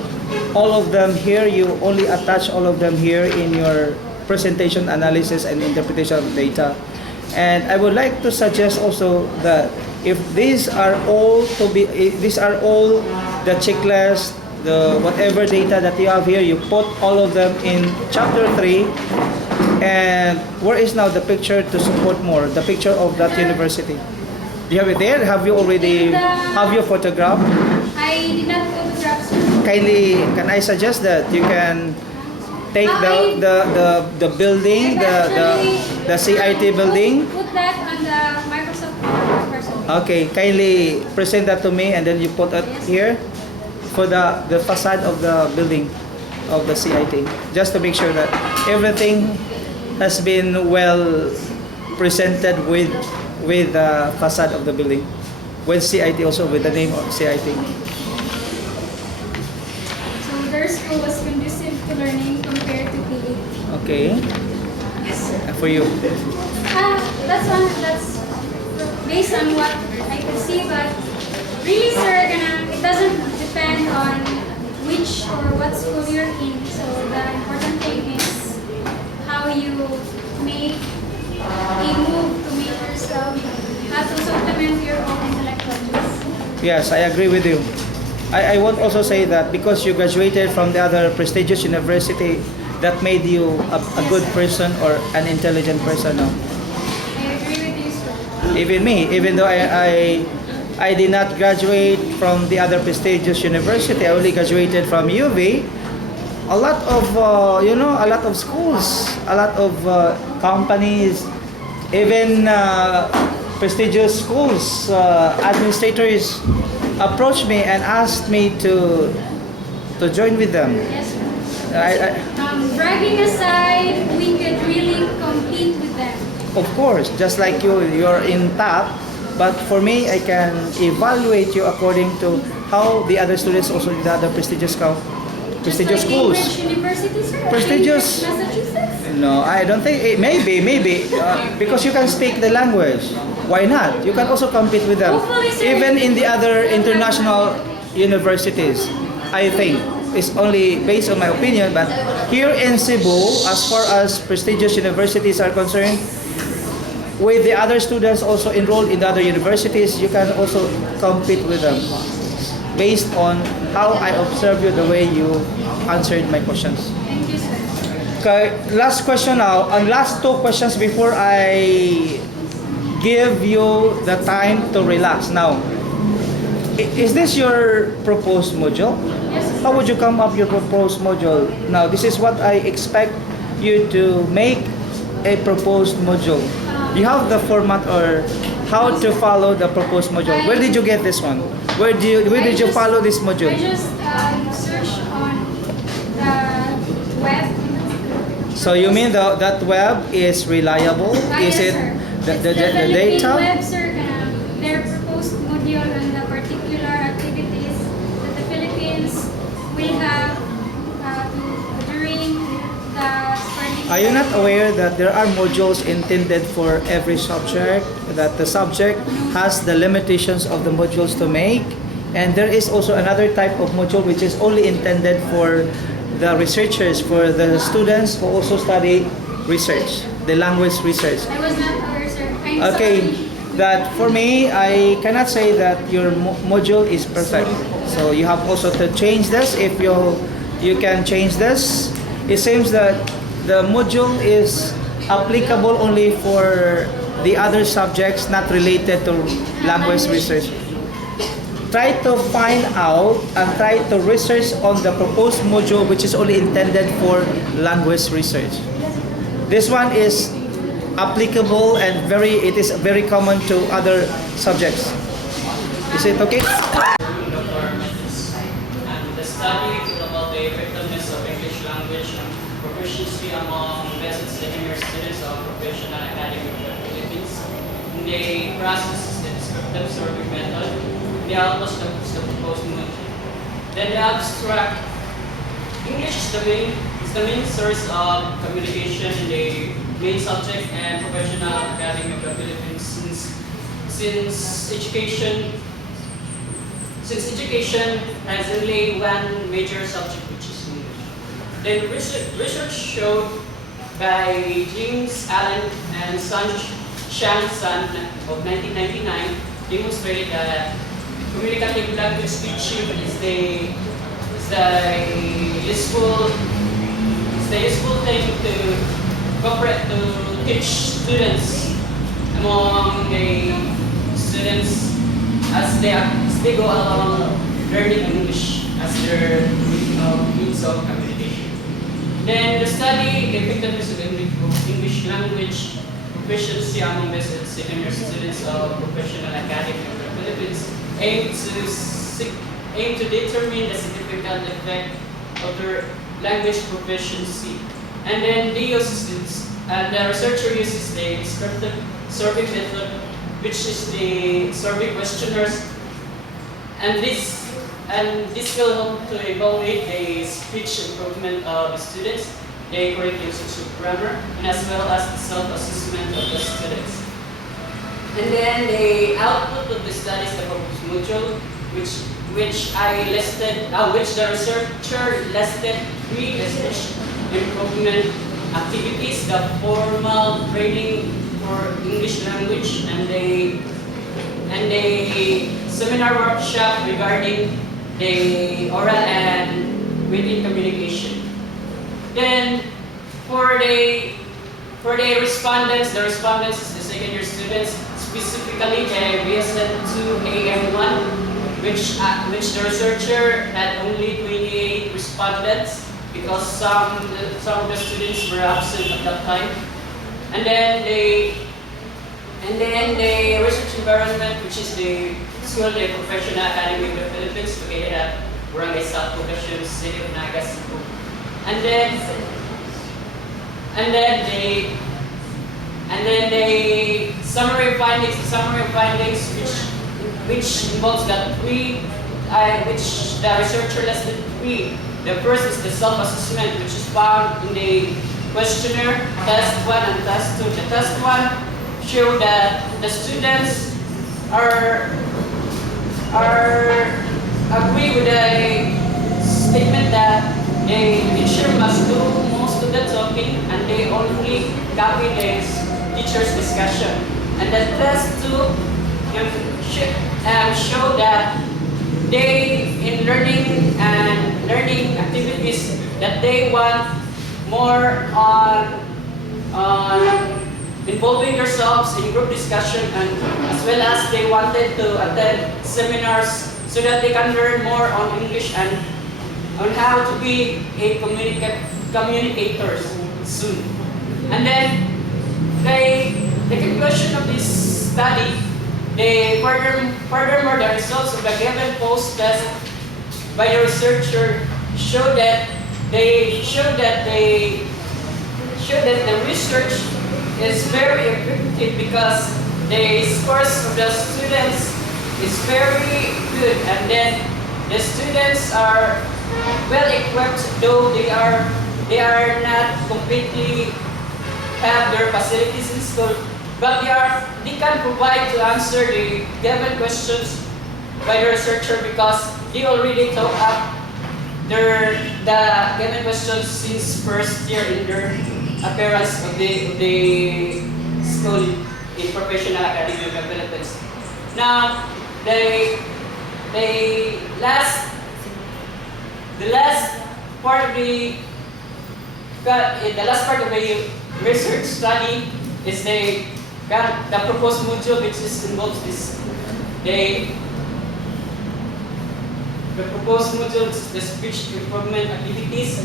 all of them here, you only attach all of them here in your presentation, analysis, and interpretation of data. And I would like to suggest also that if these are all the checklist, the whatever data that you have here, you put all of them in chapter 3. And where is now the picture to support more? The picture of that university. Do you have it there? Have you already have your photograph? I did not photograph, sir. Kindly, can I suggest that you can take the building, the CIT building? Put that on the Microsoft person. Okay, kindly present that to me and then you put it here for the facade of the building of the CIT. Just to make sure that everything has been well presented with the facade of the building. With CIT also, with the name of CIT. So their school was conducive to learning compared to PE. Okay. For you. That's based on what I could see, but really, sir, it doesn't depend on which or what school you're in. So the important thing is how you make a move to make yourself have to supplement your own intellectual needs. Yes, I agree with you. I would also say that because you graduated from the other prestigious university, that made you a good person or an intelligent person. No? Even me, even though I did not graduate from the other prestigious university, I only graduated from UV. A lot of a lot of schools, a lot of companies, even prestigious schools administrators approached me and asked me to join with them. Yes, sir. I, Bragging aside, we could really compete with them. of course, just like you're in top, but for me, I can evaluate you according to how the other students also in the other prestigious Just like schools. Cambridge University, sir. Prestigious. Cambridge, Massachusetts. No, I don't think. Maybe because you can speak the language. Why not? You can also compete with them. Hopefully, sir. Even in the other international universities, I think it's only based on my opinion. But here in Cebu, as far as prestigious universities are concerned, with the other students also enrolled in the other universities, you can also compete with them based on how I observe you, the way you answered my questions. Thank you, sir. Okay, last question now. And last two questions before I give you the time to relax. Now, is this your proposed module? Yes, sir. How would you come up your proposed module? Now, this is what I expect you to make a proposed module. You have the format or how to follow the proposed module. Where did you get this one? Where did you follow this module? I just searched on the web. So you mean that web is reliable? Is Yes, it sir. the It's Philippine data? web, sir. Their proposed module on the particular activities that the Philippines will have during the spending. Are you not aware that there are modules intended for every subject? That the subject has the limitations of the modules to make, and there is also another type of module which is only intended for the researchers, for the students who also study research, the language research. I was not aware, sir. I'm Okay, sorry. that for me, I cannot say that your module is perfect. So you have also to change this. If you can change this, it seems that the module is applicable only for the other subjects not related to language research. Try to find out and try to research on the proposed module which is only intended for language research. This one is applicable and it is very common to other subjects. Is it okay? And the study about the effectiveness of English language proficiency among best and second year students of professional academy of the Philippines. They process the descriptive survey method. They almost the proposed module. Then the abstract. English is the main source of communication in the main subject and professional academy of the Philippines since education has only one major subject, which is English. Then research showed by James Allen and Shang Sun of 1999 demonstrated that communicative language teaching is the useful thing to cooperate to teach students among the students as they go along learning English as their means of communication. Then the study effectiveness of English language proficiency among best and second year students of professional academy of the Philippines aim to determine the significant effect of their language proficiency. And then the researcher uses the descriptive survey method, which is the survey questionnaires, and this will help to evaluate the speech improvement of the students, the correct usage of grammar, and as well as the self-assessment of the students. And then the output of the study is the proposed module, which the researcher listed 3 speech improvement activities: the formal training for English language and the seminar workshop regarding the oral and written communication. Then for the respondents is the second year students. specifically the BSN2AM1, which the researcher had only 28 respondents because some of the students were absent at that time. And then the research environment, which is the school, the Professional Academy of the Philippines, located at Barangay South Poblacion, City of Naga, Cebu. And then the summary findings, which involves that which the researcher listed three. The first is the self-assessment, which is found in the questionnaire, test 1 and test 2. The test 1 show that the students are agree with the statement that the teacher must do most of the talking and they only copy the teacher's discussion. And the test 2 show that they, in learning activities, that they want more on involving themselves in group discussion, and as well as they wanted to attend seminars so that they can learn more on English and on how to be a communicators soon. And then the conclusion of this study, furthermore, the results of the given post test by the researcher show that the research is very effective because the scores of the students is very good, and then the students are well equipped, though they are not completely have their facilities in school, but they can provide to answer the given questions by the researcher because they already took up the given questions since first year in their appearance of the school in Professional Academy of the Philippines. Now, the last part of the research study is the proposed module, which involves the proposed module is the speech improvement activities,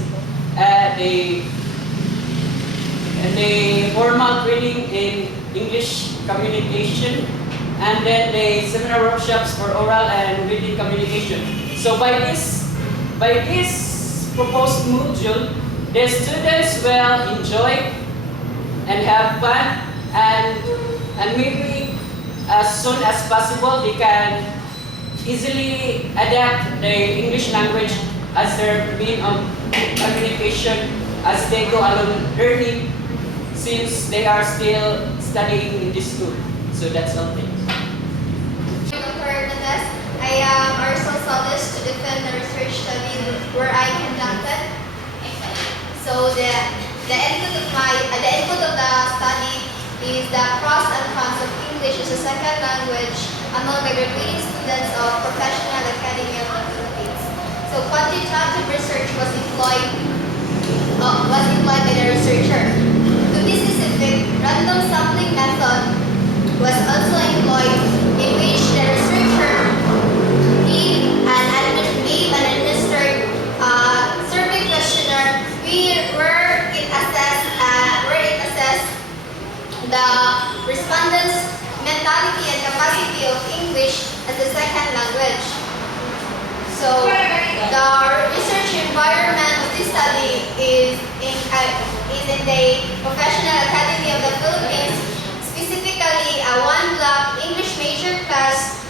the formal training in English communication, and then the seminar workshops for oral and written communication. So by this proposed module, the students will enjoy and have fun, and maybe as soon as possible they can easily adapt the English language as their means of communication as they go along learning, since they are still studying in this school. So that's all things. I am also solicited to defend the research study where I conducted. So the input of the study is the pros and cons of English as a second language among the graduating students of Professional Academy of the Philippines. So quantitative research was employed by the researcher. To this effect, random sampling method was also employed, in which the researcher gave an administered survey questionnaire where it assessed the respondents' mentality and capacity of English as a second language. So the research environment of this study is in the Professional Academy of the Philippines, specifically a one-block English major class,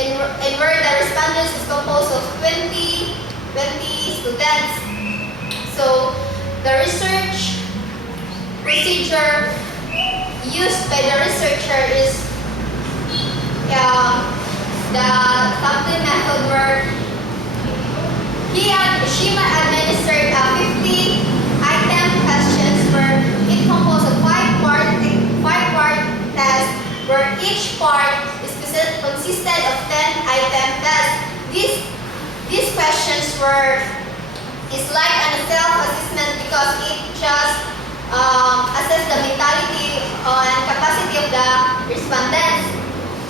in where the respondents is composed of 20 students. So the research procedure used by the researcher is the sampling method, where she administered 50 item questions, where it composed of five-part test, where each part consisted of 10 item tests. These questions is like a self-assessment because it just assess the mentality and capacity of the respondents.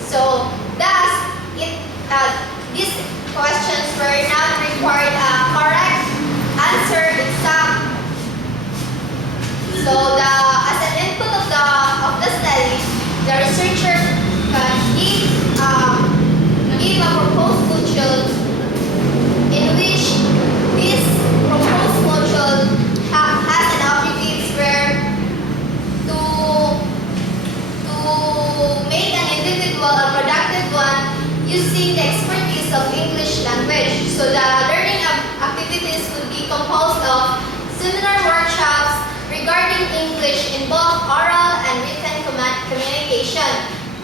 So, thus, these questions were not required a correct answer exam. So, as an input of the study, the researcher can give a proposed module in which this proposed module has an objective where to make an individual a productive one using the expertise of English language. So the learning activities would be composed of seminar workshops regarding English in both oral and written communication,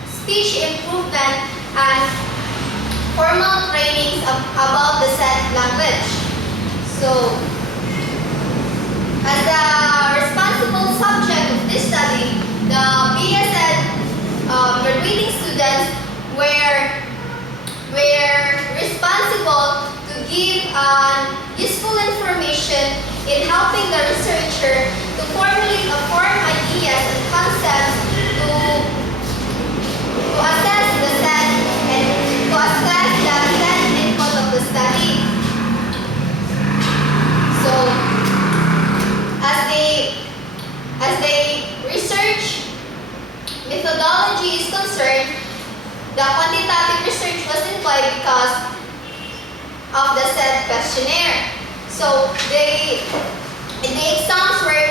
speech improvement, and formal trainings about the said language. So, as the responsible subject of this study, the BSN graduating students were responsible to give useful information in helping the researcher to formulate or form ideas and concepts to assess the set and to assess the set input of the study. So, as the research methodology is concerned, the quantitative research was employed because of the said questionnaire. So the exams were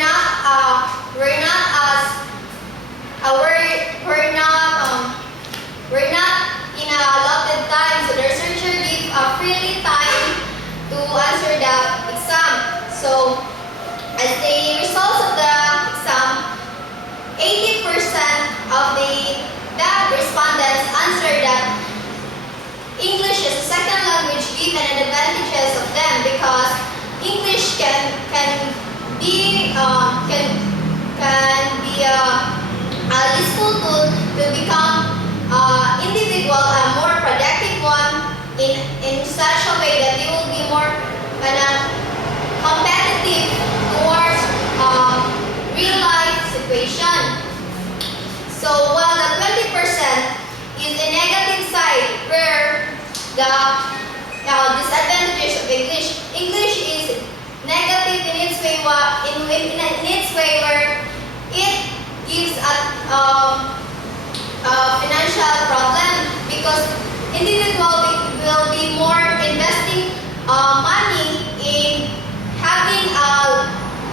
not in a allotted time. So the researcher gave a freely time to answer the exam. So as the results of the exam, 80% of the respondents answered that English is a second language given an advantages of them because English can be a useful tool to become individual a more productive one in such a way that they will be more competitive towards real life situation. So while the 20% is a negative side where the disadvantages of English is negative in its way where it gives a financial problem because individual will be more investing money in having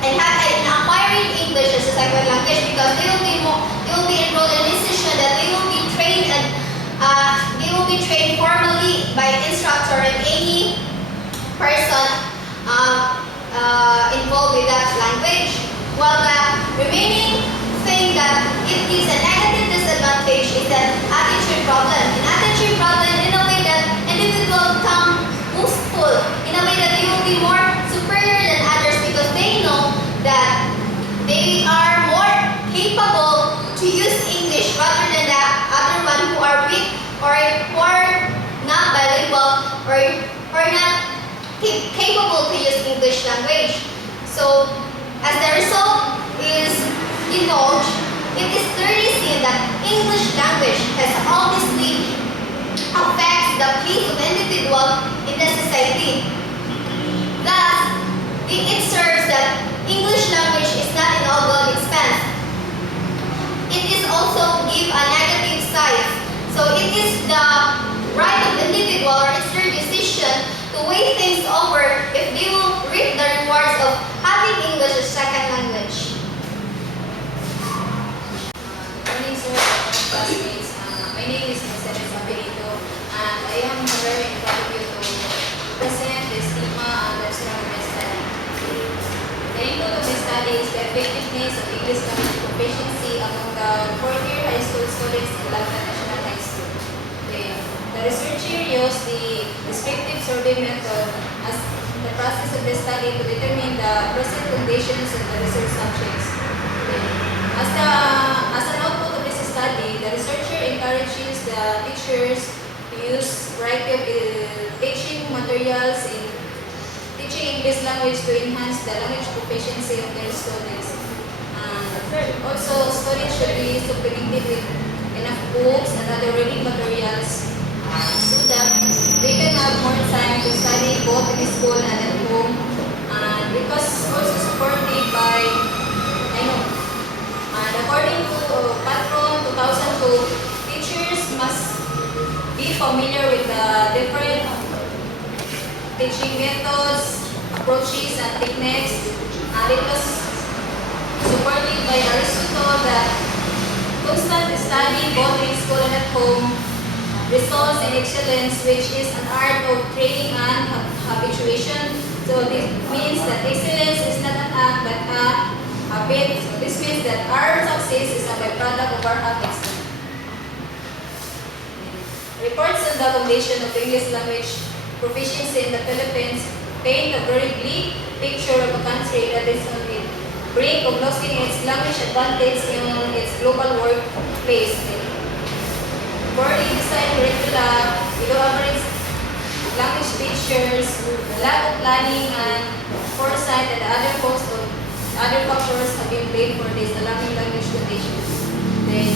in acquiring English as a second language because they will be enrolled in an institution that they will be trained formally by instructor and any person involved with that language. While the remaining thing that it gives a negative disadvantage is an attitude problem. An attitude problem in a way that individuals become boastful, in a way that they will be more superior than others because they know that they are more capable to use English rather than the other one who are weak or who are not bilingual or not capable to use English language. So, as the result is divulged, it is clearly seen that English language has obviously affects the place of individual in the society. Thus, it serves that English language is not an all-good expense. It is also give a negative side. So it is the right of the individual or it's their decision to weigh things over if they will reap the rewards of having English as second language. Good morning, sir, classmates. My name is Mercedes Apelito, and I am very proud of you to present the stigma and the of my study. The input of the study is the effectiveness of English language proficiency among the fourth-year high school students in Lado National High School. The researcher used the descriptive survey method as the process of the study to determine the present conditions of the research subjects. As an output of this study, the researcher encourages the teachers to use variety of teaching materials in teaching English language to enhance the language proficiency of their students. Also, students should be supplemented with enough books and other reading materials so that they can have more time to study both in school and at home. And because also supported by, I know, and according to Patron 2002, teachers must be familiar with the different teaching methods, approaches, and techniques. And it was supported by Aristotle that constant study both in school and at home results in excellence, which is an art of training and habituation. So this means that excellence is not an act but a habit. So this means that our success is a byproduct of our habits. Reports on the foundation of English language proficiency in the Philippines paint a very bleak picture of a country that is on the brink of losing its language advantage in its global workplace. Poorly designed curricula, below average language teachers, lack of planning and foresight, and other factors have been blamed for this alarming language condition. Then,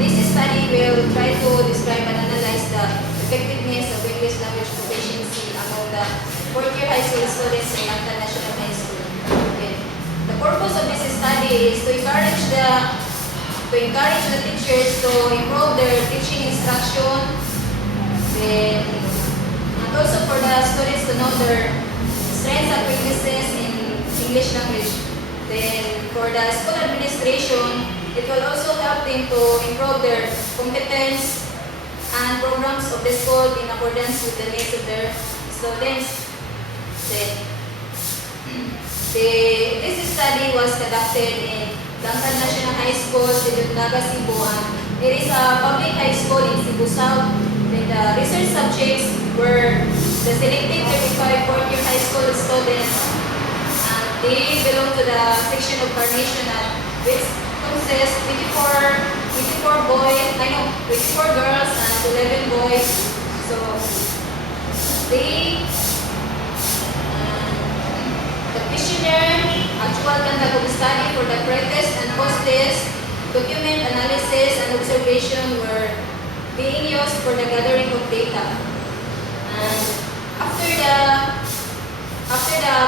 this study will try to describe and analyze the effectiveness of English language proficiency among the fourth-year high school students in Lado National High School. Okay. The purpose of this study is to encourage the teachers to improve their teaching instruction, then, and also for the students to know their strengths and weaknesses in English language. Then for the school administration, it will also help them to improve their competence and programs of the school in accordance with the needs of their students. This study was conducted in Lado National High School, Naga, Cebu, and it is a public high school in Cebu South. Then the research subjects were the selected 35 fourth-year high school students, and they belong to the section of Carnational, which consists 24 girls and 11 boys. So the questionnaire, actual conduct of study for the pre-test and post-test, document analysis and observation were being used for the gathering of data. And after the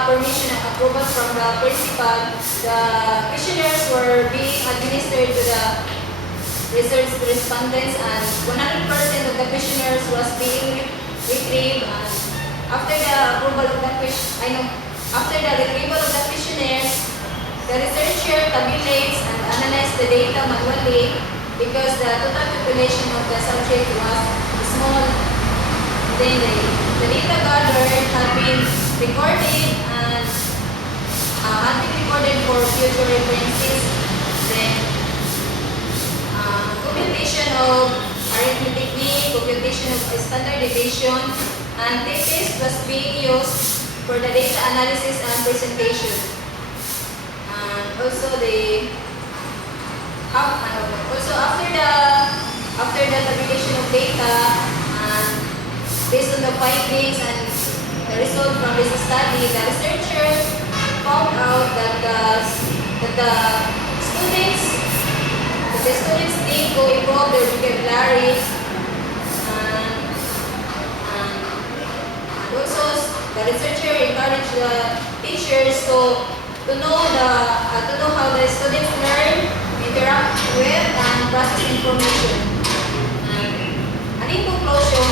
permission and approval from the principal, the questionnaires were being administered to the research respondents, and 100% of the questionnaires was being retrieved. And after the retrieval of the questionnaires, the researcher tabulates and analyzes the data manually because the total population of the subject was small. Then the data gathered had been recorded and for future references. Then computation of arithmetic mean, computation of standard deviation, and thesis was being used for the data analysis and presentation. And also after the tabulation of data, and based on the findings and the result from this study, the researcher found out that the students need to improve their vocabulary, and also the researcher encouraged the teachers to know how the students learn, interact with, and process information. And in conclusion,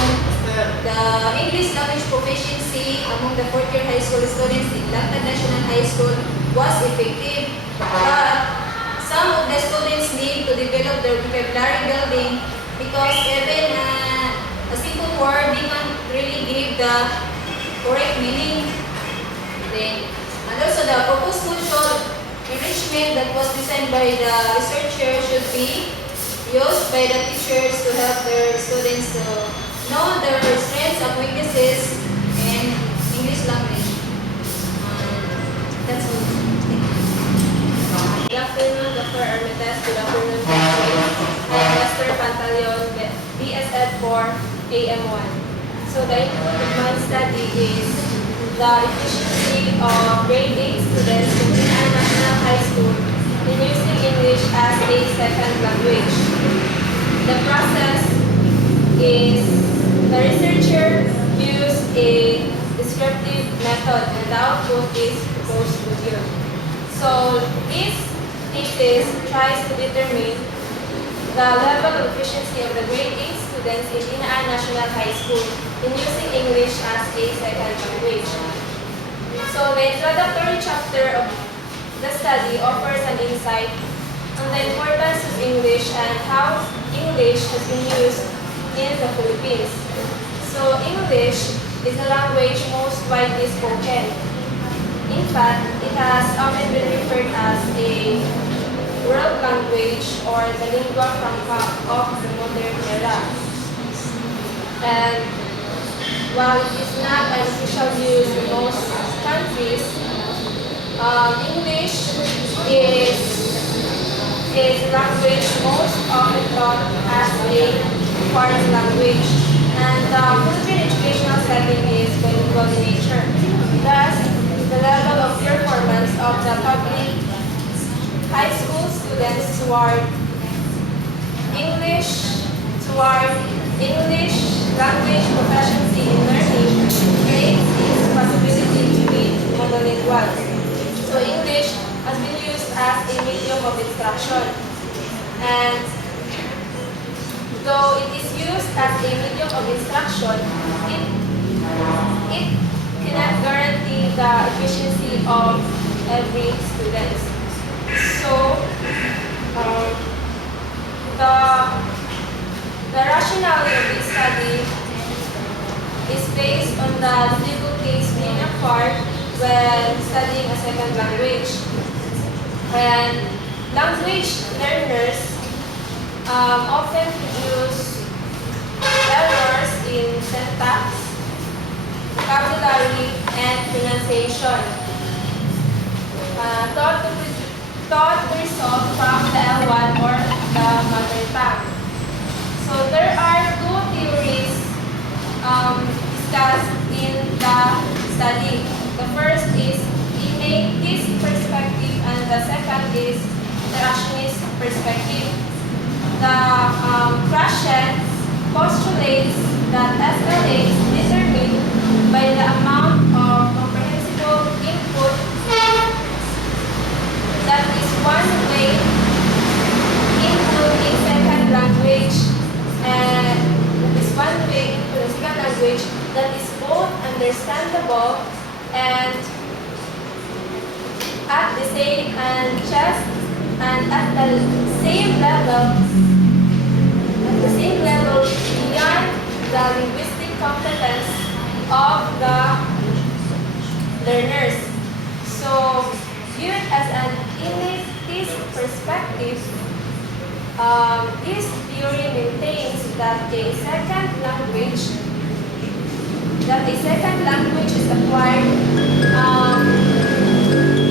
the English language proficiency among the fourth-year high school students in Lado National High School was effective, but some of the students need to develop their vocabulary building because even a simple word they can't really give the correct meaning. And also the proposed social enrichment that was designed by the researcher should be used by the teachers to help their students to know their strengths and weaknesses in English language. That's all. Good afternoon, Dr. Armitas. Good afternoon, classmates. I'm Lester Pantaleon, BSF for AM1. So the input of my study is the efficiency of grade 8 students in National High School in using English as a second language. The process is the researcher used a descriptive method and the output is proposed to you. So this thesis tries to determine the level of efficiency of the grade 8 students in Inaan National High School in using English as a second language. So the introductory chapter of the study offers an insight on the importance of English and how English has been used in the Philippines. So English is the language most widely spoken. In fact, it has often been referred as a world language or the lingua franca of the modern era. And while it is not an official use in most countries, English is a language most often taught as a foreign language. And the Philippine educational setting is bilingual in nature. Thus, the level of performance of the public high school students toward English language proficiency in learning creates its possibility to be monolingual. So English has been used as a medium of instruction. And though it is used as a medium of instruction, it cannot guarantee the efficiency of every student. So, the rationale of this study is based on the difficulties being acquired when studying a second language. And language learners often produce errors in syntax, vocabulary, and pronunciation. Thought to result from the L1 or the mother tongue. So there are two theories discussed in the study. The first is innate perspective and the second is interactionist perspective. The Prussian postulates that SLA is determined by the amount of comprehensible input that is one way input in second language and that is one way input in second language that is both understandable and at the same and just and at the same level beyond the linguistic competence of the learners. So viewed as an elitist perspective, this theory maintains that a second language is acquired.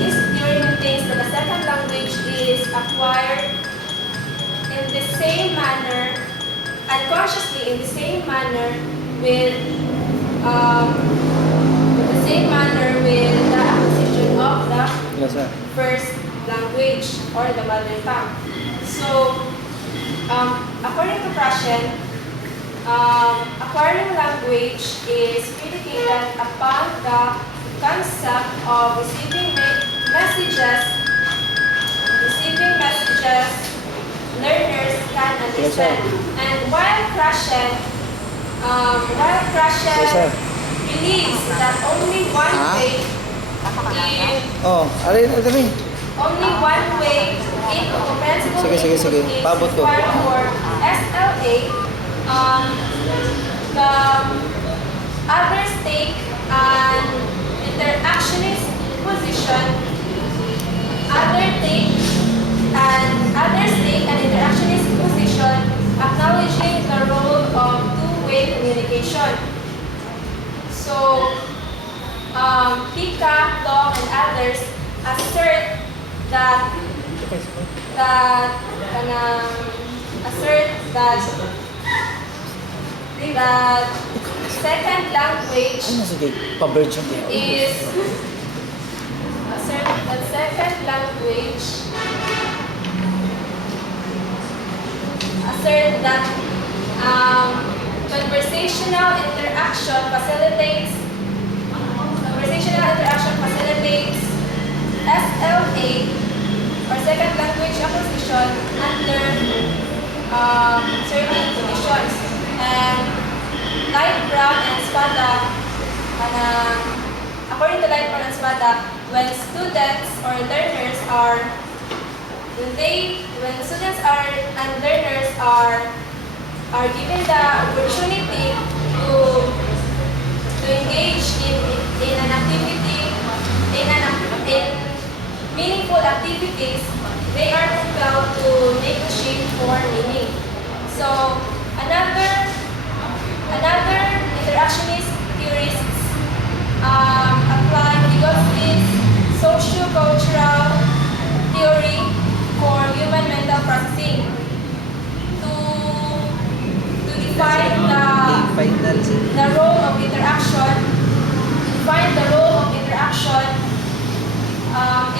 This theory maintains that a second language is acquired in the same manner, unconsciously in the same manner with the acquisition of the first language or the mother tongue. So, according to Prussian, acquiring language is predicated upon the concept of receiving messages learners can understand. And while Prussian believes that only one way incomprehensible is required for SLA, the others take an interactionist position. Others take an interactionist position, acknowledging the role of two-way communication. So, Pika, Tong, and others assert that second language is assert that conversational interaction facilitates SLA or second language acquisition under certain conditions. And Lightbrown and Spada, according to Lightbrown and Spada, when students or learners are given the opportunity to engage in an activity in meaningful activities, they are compelled to negotiate for meaning. So another interactionist theorists apply Vygotski's socio-cultural theory for human mental processing to define the role of interaction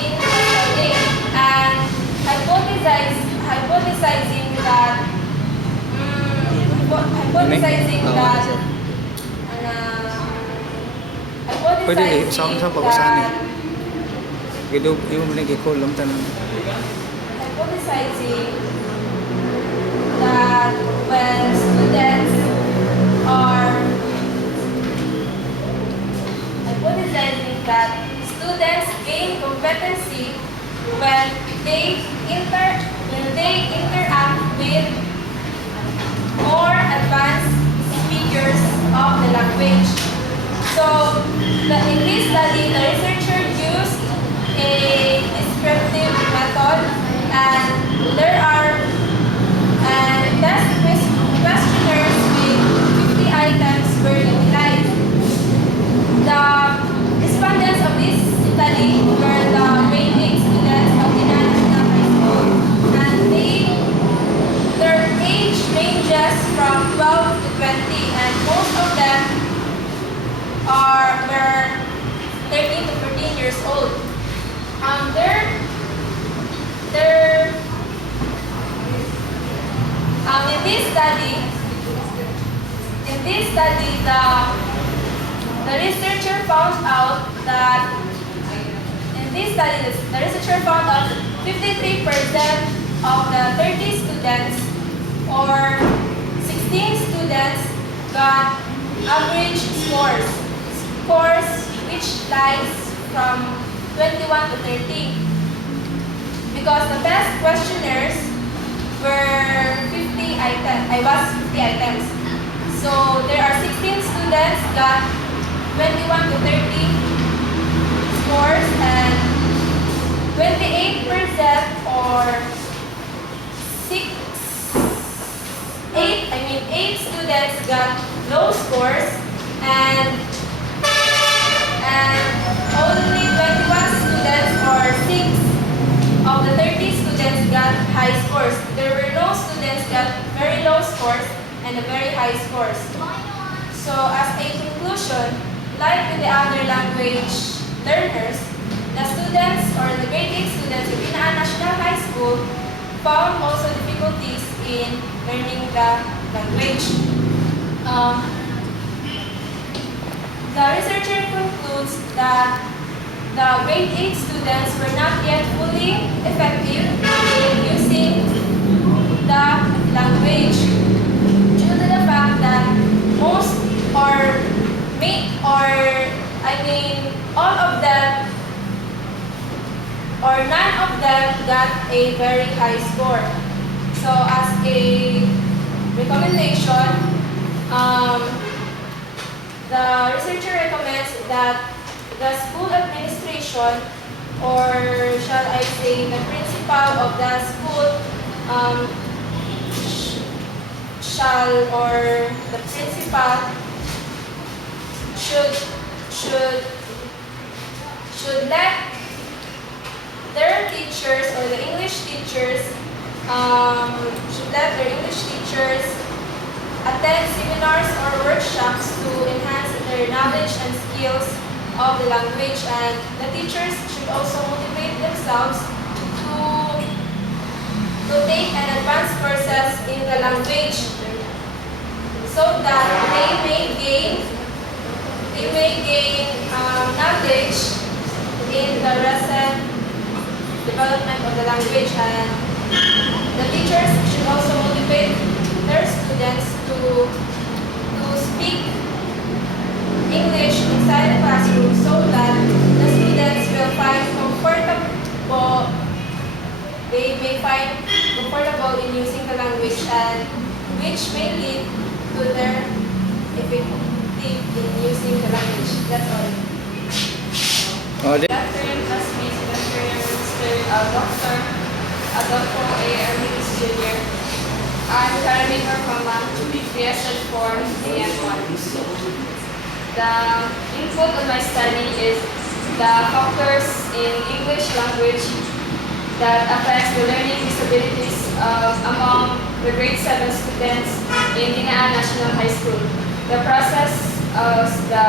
in learning, and hypothesizing that Pwede sa pag-usahan eh. Gido yung mga gikolom tanan. hypothesizing that when students are gain competency when they interact with more advanced speakers of the language. So in this study, the researcher used a descriptive method, and test questionnaires with 50 items were utilized. The respondents of this study were the grade 8 students of the National High School, and their age ranges from 12 to 20, and most of them were 13 to 14 years old. In this study, the researcher found out that 53% of the 30 students or 16 students got average scores which lies from 21 to 30, because the test questionnaires were 50 items. So there are 16 students got 21 to 30 scores, and 28% or 8 students got low scores, and only 21 students or 6 of the 30 students got high scores. There were no students got very low scores and very high scores. So as a conclusion, like with the other language learners, the students or the grade 8 students in Binaan National High School found also difficulties in learning the language. The researcher concludes that the grade 8 students were not yet fully effective in using the language due to the fact that all of them or none of them got a very high score. So as a recommendation, the researcher recommends that the school administration, or shall I say the principal of the school, should let their teachers or the English teachers attend seminars or workshops to enhance their knowledge and skills of the language, and the teachers should also motivate themselves to to take an advanced courses in the language so that they may gain knowledge in the recent development of the language, and the teachers should also motivate their students to speak English inside the classroom so that the students will find comfortable. They may find comfortable in using the language, and which may lead to their effective in using the language. That's all. Good afternoon, classmates. Good afternoon, Mr. Dr. Adolfo A. Arminis Jr. I'm currently from PSL 4 AM1. The input of my study is the factors in English language that affects the learning disabilities among the grade 7 students in Dinaan National High School. The process of the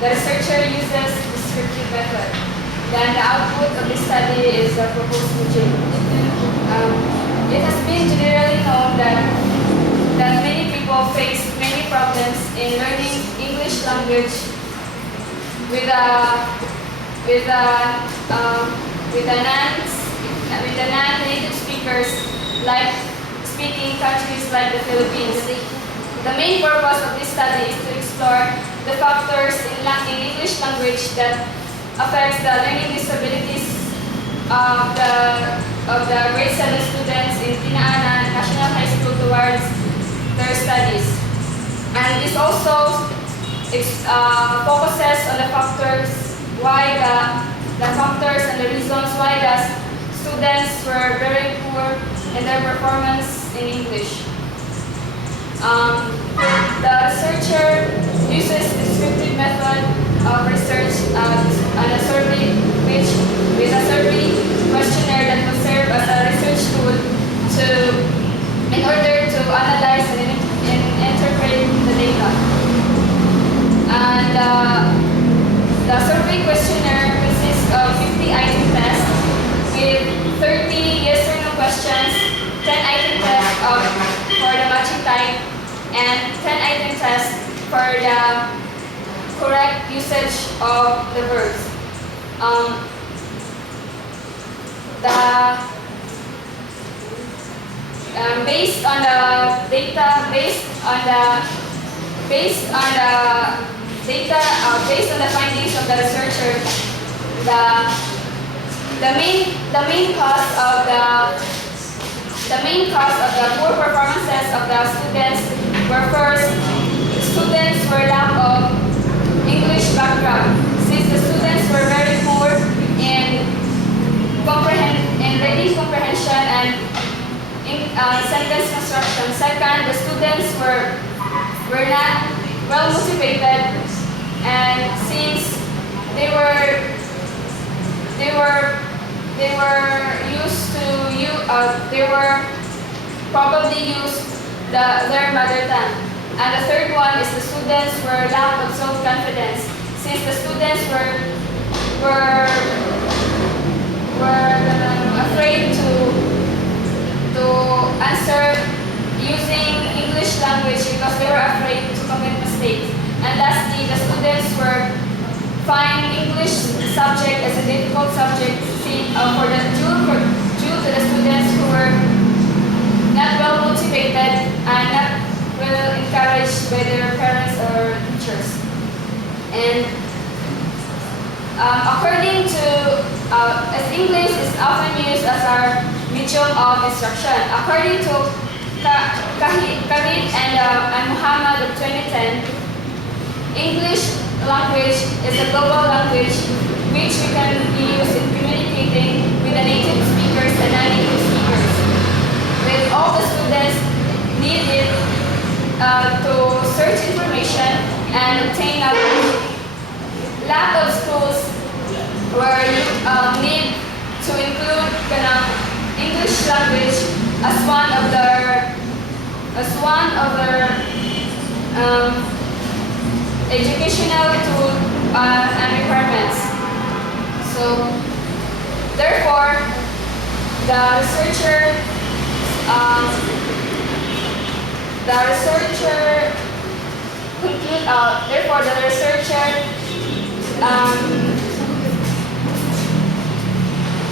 researcher uses descriptive method. Then the output of the study is a proposed module. It has been generally known that many people face many problems in learning English language with the non-native speakers, like speaking countries like the Philippines. The main purpose of this study is to explore the factors in English language that affects the learning disabilities of the grade 7 students in Dinaan National High School towards their studies. And this also focuses on the factors the factors and the reasons why the students were very poor in their performance in English. The researcher uses descriptive method of research on a survey with a survey questionnaire that will serve as a research tool in order to analyze and interpret the data. And the survey questionnaire consists of 50 item tests with 30 yes or no questions, 10 item tests for the matching type, and 10 item tests for the correct usage of the verbs. Based on the data, based on the findings of the researcher, the main cause of the poor performances of the students were first, students were lack of English background, since the students were very poor in reading comprehension and sentence construction. Second, the students were not well motivated, and since they were probably used their mother tongue. And the third one is the students were lack of self-confidence, since the students were afraid to answer using English language because they were afraid to commit mistakes. And lastly, the students were find English subject as a difficult subject due to the students who were not well motivated and not well encouraged by their parents or teachers. And according to, as English is often used as our medium of instruction, according to Kahit and Muhammad of 2010, English language is a global language which we can use in communicating with the native speakers and non-native speakers, with all the students needed to search information and obtain knowledge. Lot of schools need to include English language as one of their educational tool and requirements. So, therefore, the researcher um, the researcher therefore the researcher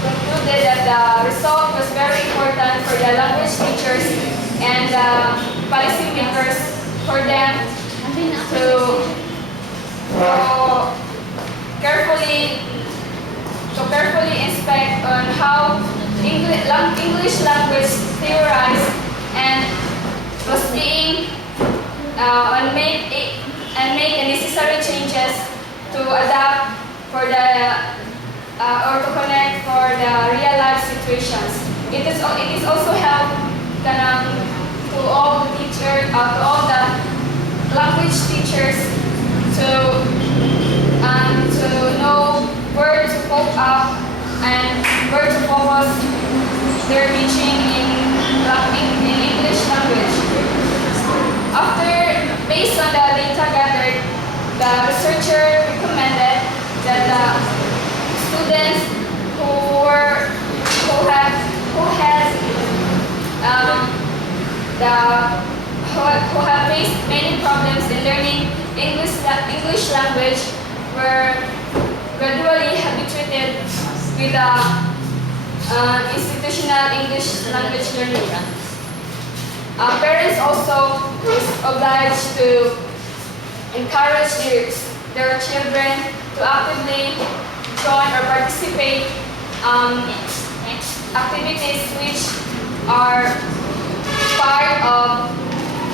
concluded that the result was very important for the language teachers and the policy makers for them to carefully inspect on how English language theorized and was being and make the necessary changes to adapt for the or to connect for the real life situations. It is also help to all the language teachers to know where to focus up and where to focus their teaching in English language. Based on the data gathered, the researcher recommended that the students who have faced many problems in learning English language were gradually habituated with the institutional English language learning. Parents also is obliged to encourage their children to actively join or participate activities which are part of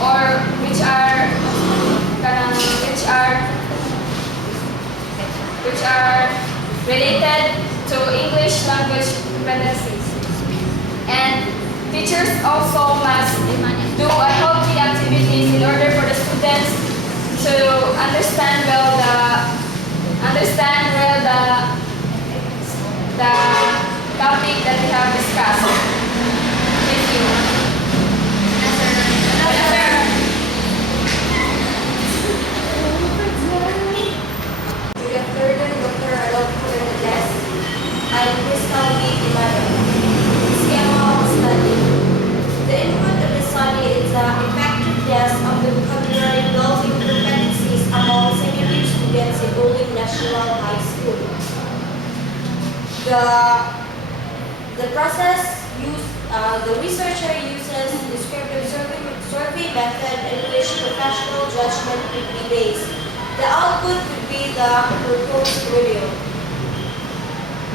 or which are related to English language competencies. And teachers also must do a healthy activities in order for the students to understand well the topic that we have discussed. Thank you. Good afternoon, Dr. Adolfo Hernandez. I'm Crystal B. Imano. Schema of study. The input of the study is the effectiveness of the vocabulary building competencies among secondary students enrolling National High School. The process the researcher uses descriptive survey method in which professional judgment could be based. The output would be the proposed video.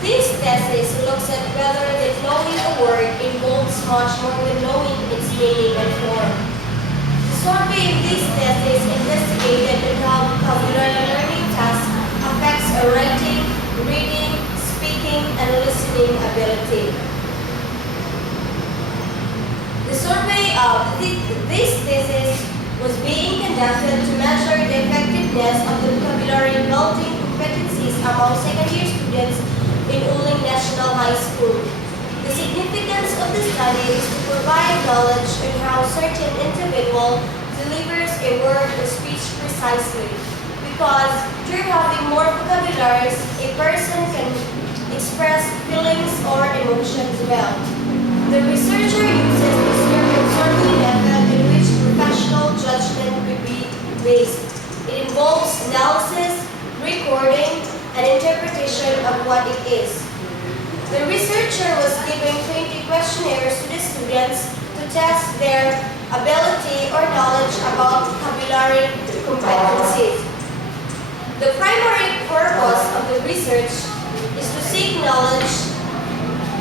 This thesis looks at whether the knowing a word involves much more than knowing its meaning and form. The survey in this thesis investigated on how vocabulary learning tasks affects a writing, reading, speaking, and listening ability. The survey of this thesis was being conducted to measure the effectiveness of the vocabulary building competencies among second-year students in Uling National High School. The significance of the study is to provide knowledge on how certain individual delivers a word or speech precisely, because through having more vocabularies, a person can express feelings or emotions well. The researcher uses the survey method in which professional judgment could be based. It involves analysis, recording, and interpretation of what it is. The researcher was giving 20 questionnaires to the students to test their ability or knowledge about vocabulary competencies. The primary purpose of the research is to seek knowledge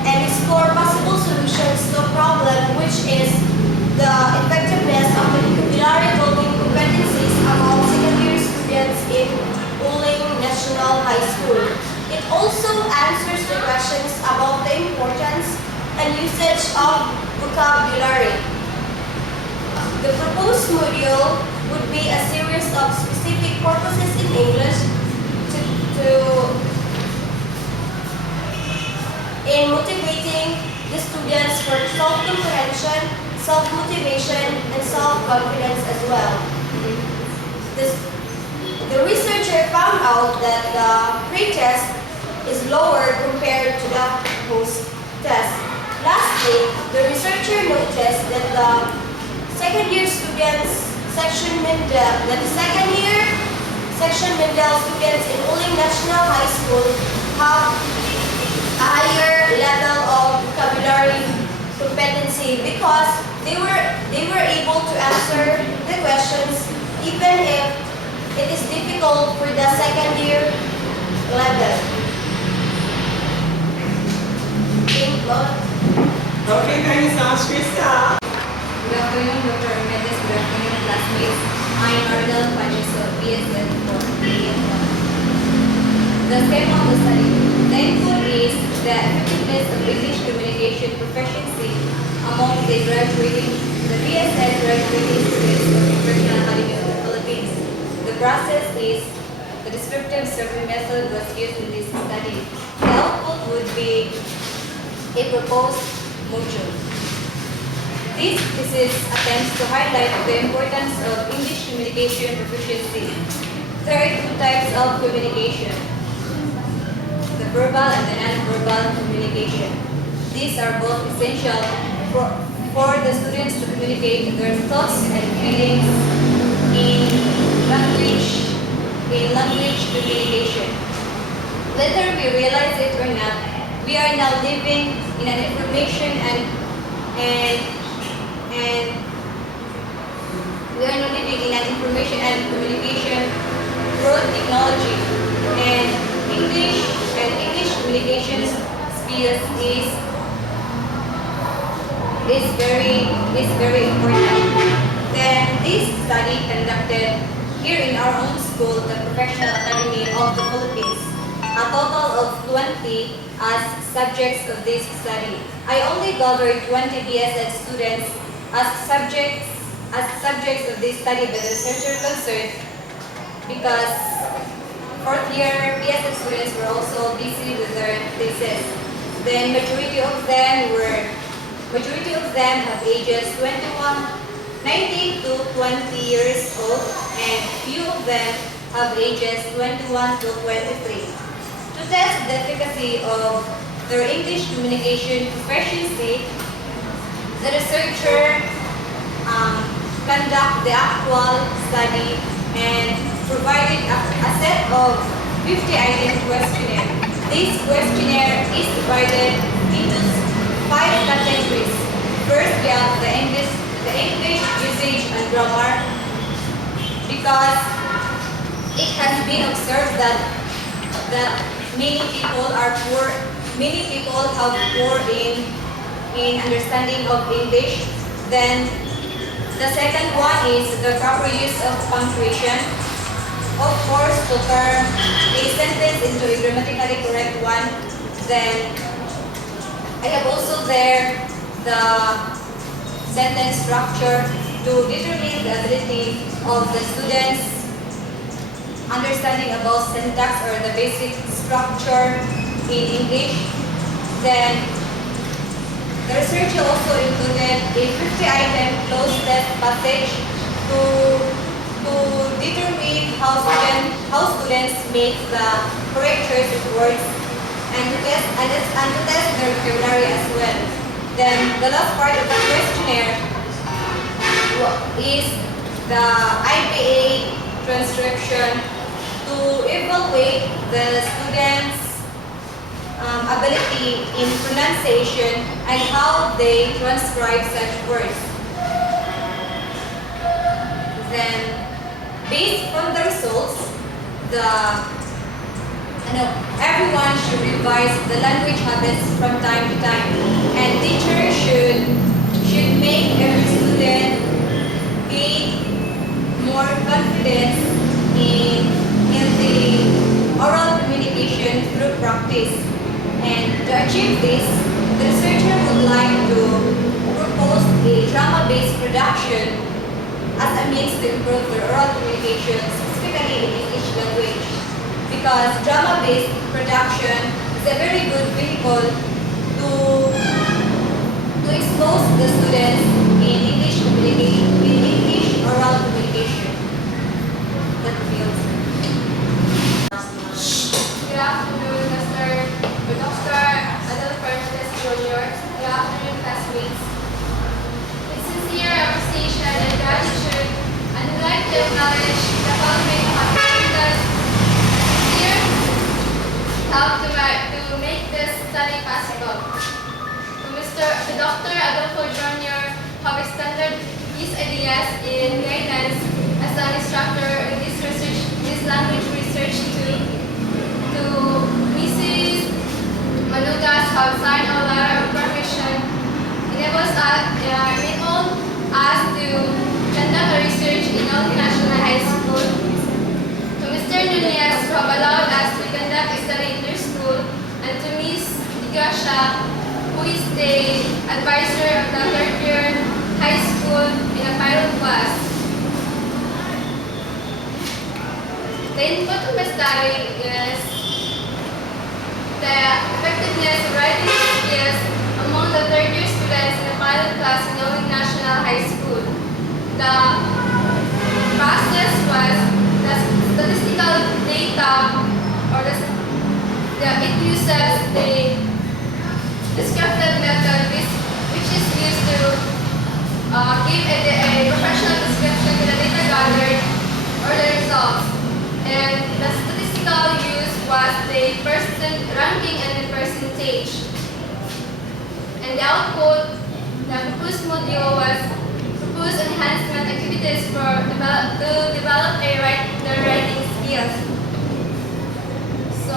and explore possible solutions to a problem, which is the effectiveness of the vocabulary building competencies among secondary students in Uling National High School. It also answers the questions about the importance and usage of vocabulary. The proposed module would be a series of specific purposes in English in motivating the students for self-comprehension, self-motivation, and self-confidence as well. The researcher found out that the pre-test is lower compared to the post-test. Lastly, the researcher noticed that the second year section Mindel students enrolling National High School have a higher level of vocabulary competency because they were able to answer the questions even if it is difficult for the second year level. Okay, thank you so much, Krista. Good afternoon, Dr. Armedes. Good afternoon, classmates. I am Ardel Pacheco, BSN for AM1. The schema of the study. The input is the effectiveness of English communication proficiency among the BSN graduating students of the Professional Academy of the Philippines. The process is the descriptive survey method was used in this study. The output would be a proposed module. This thesis attempts to highlight the importance of English communication proficiency. There are two types of communication, the verbal and the non-verbal communication. These are both essential for the students to communicate their thoughts and feelings in language communication. Whether we realize it or not, we are now living in an information and we are now living in an information and communication world technology, and English communication skills is very important. Then this study conducted here in our own school, the Professional Academy of the Philippines. A total of 20 as subjects of this study. I only gathered 20 BSN students as subjects of this study by the researcher concerned because fourth year BSN students were also busy with their thesis. Then majority of them have ages 19 to 20 years old, and few of them have ages 21 to 23. To test the efficacy of their English communication proficiency, the researcher conducted the actual study and provided a set of 50-item questionnaire. This questionnaire is divided into 5 categories. First, we have the English usage and grammar, because it has been observed that many people have poor in understanding of English. Then the second one is the proper use of punctuation. Of course, to turn a sentence into a grammatically correct one. Then I have also there the sentence structure to determine the ability of the students understanding about syntax or the basic structure in English. Then the researcher also included a 50-item closed test passage to determine how students make the correct choice of words and to test their vocabulary as well. Then the last part of the questionnaire is the IPA transcription to evaluate the students' ability in pronunciation and how they transcribe such words. Then, based on the results, everyone should revise the language habits from time to time, and teachers should make every student gain more confidence in the oral communication through practice. And to achieve this, the researcher would like to propose a drama-based production as a means to improve their oral communication, specifically in English language. Because drama-based production is a very good vehicle to expose the students in English oral communication. That feels. Good afternoon, Dr. Adel Fernandez Jr. Good afternoon, following contributed here helped to make this study possible. To Dr. Adolfo Jr. have extended his ideas in guidance as an instructor in this language research to Mrs. Manugas have signed a letter of permission enables us to conduct a research in Old National High School. To Mr. Nunez who have allowed us to conduct a study in their school, and to Ms. Igasha who is the advisor of the third year high school in a pilot class. The input of my study is the effectiveness of writing skills among the third year students in the pilot class in Old National High School. The process was the statistical data, or it uses the descriptive method which is used to give a professional description to the data gathered or the results. And the statistical use was the percent ranking and the percentage. And the output, the proposed module was proposed enhancement activities to develop their writing skills. So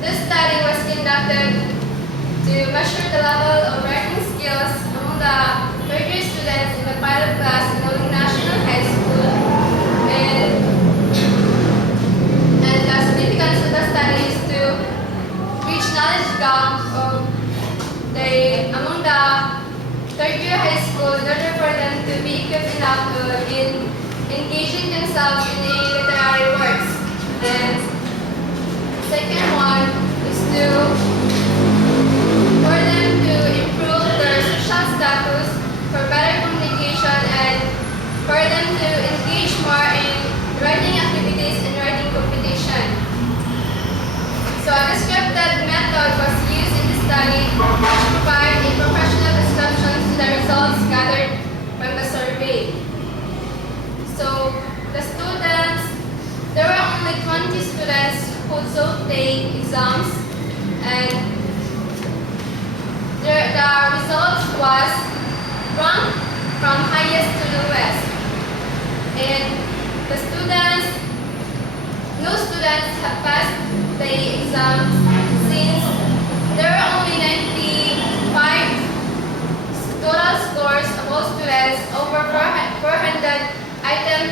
this study was conducted to measure the level of writing skills among the third year students in the pilot class in Old National High School. And the significance of the study is to reach knowledge gap among the third year high school in order for them to be equipped enough in engaging themselves in the literary works. And second one is for them to improve their social status, for better communication, and for them to engage more in writing activities and writing competition. So a descriptive method was used in the study which provide a professional description to the results gathered from the survey. So the students, there were only 20 students who took the exams, and the results was ranked from highest to lowest. And the students, no students have passed the exams since there are only 95 total scores of all students over 400 item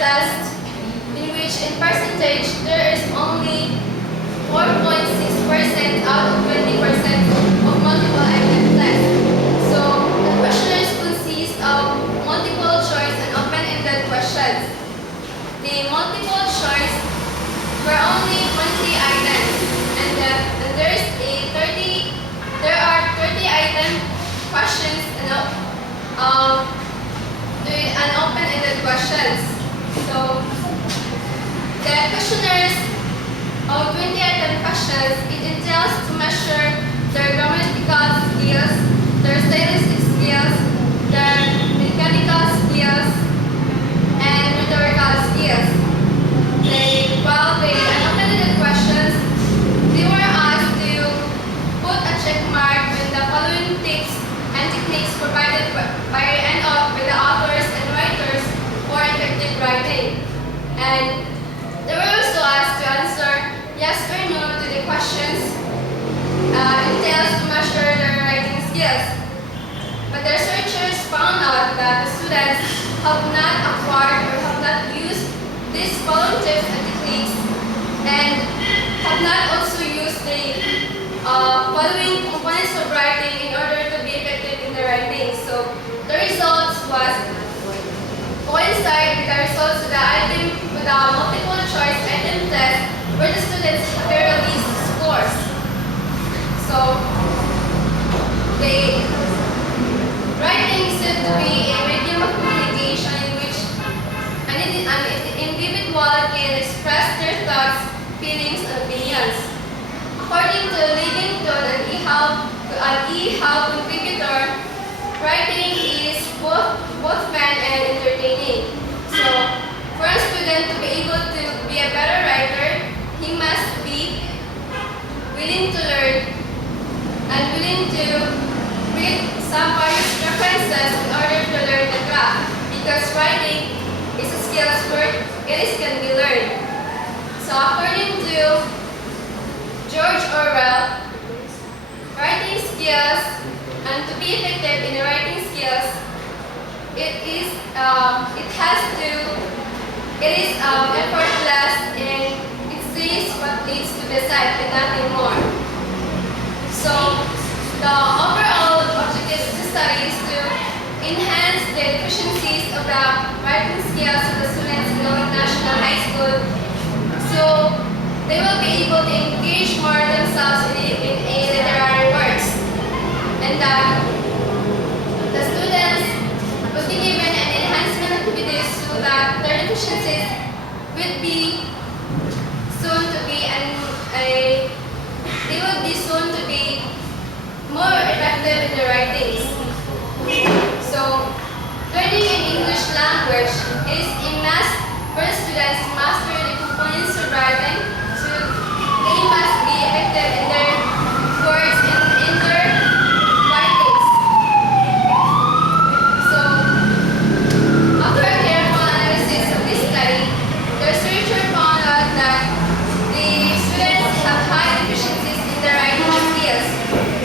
test, in which in percentage there is only 4.6% out of 20% of multiple item test. So the questionnaires consist of multiple choice and open-ended questions. The multiple choice were only 20 items, and there are 30 item questions and open-ended questions. So the questionnaires of 20 item questions, it entails to measure their grammatical skills, their stylistic skills, their mechanical skills, and rhetorical skills. While the unopen-ended questions, they were asked to put a check mark when the following tips and techniques provided by the authors and writers for effective writing. And they were also asked to answer yes or no to the questions entails to measure their writing skills. But the researchers found out that the students have not acquired or have not used these following tips and techniques, and have not also used the following components of writing in order to be effective in their writing. So the results was coincide with the results of the item with the multiple choice item test where the students have their least scores. So the writing is said to be a medium of communication in which an individual can express their thoughts, feelings, and opinions. According to Livington, an e-help contributor, writing is both fun and entertaining. So, for a student can be learned. So according to George Orwell, writing skills, and to be effective in writing skills, it is effortless, and it says what leads to the sight and nothing more. So the overall objective of the study is to enhance the efficiencies of the writing skills of the students in Lado National High School, so they will be able to engage more themselves in a literary works. And the students will be given an enhancement activities so that their efficiencies will be soon to be they will be soon to be more effective in their writings. So learning an English language is a must for students to master the components of writing, so they must be effective in their words and in their writings. So after a careful analysis of this study, the researcher found out that the students have high efficiencies in their writing skills.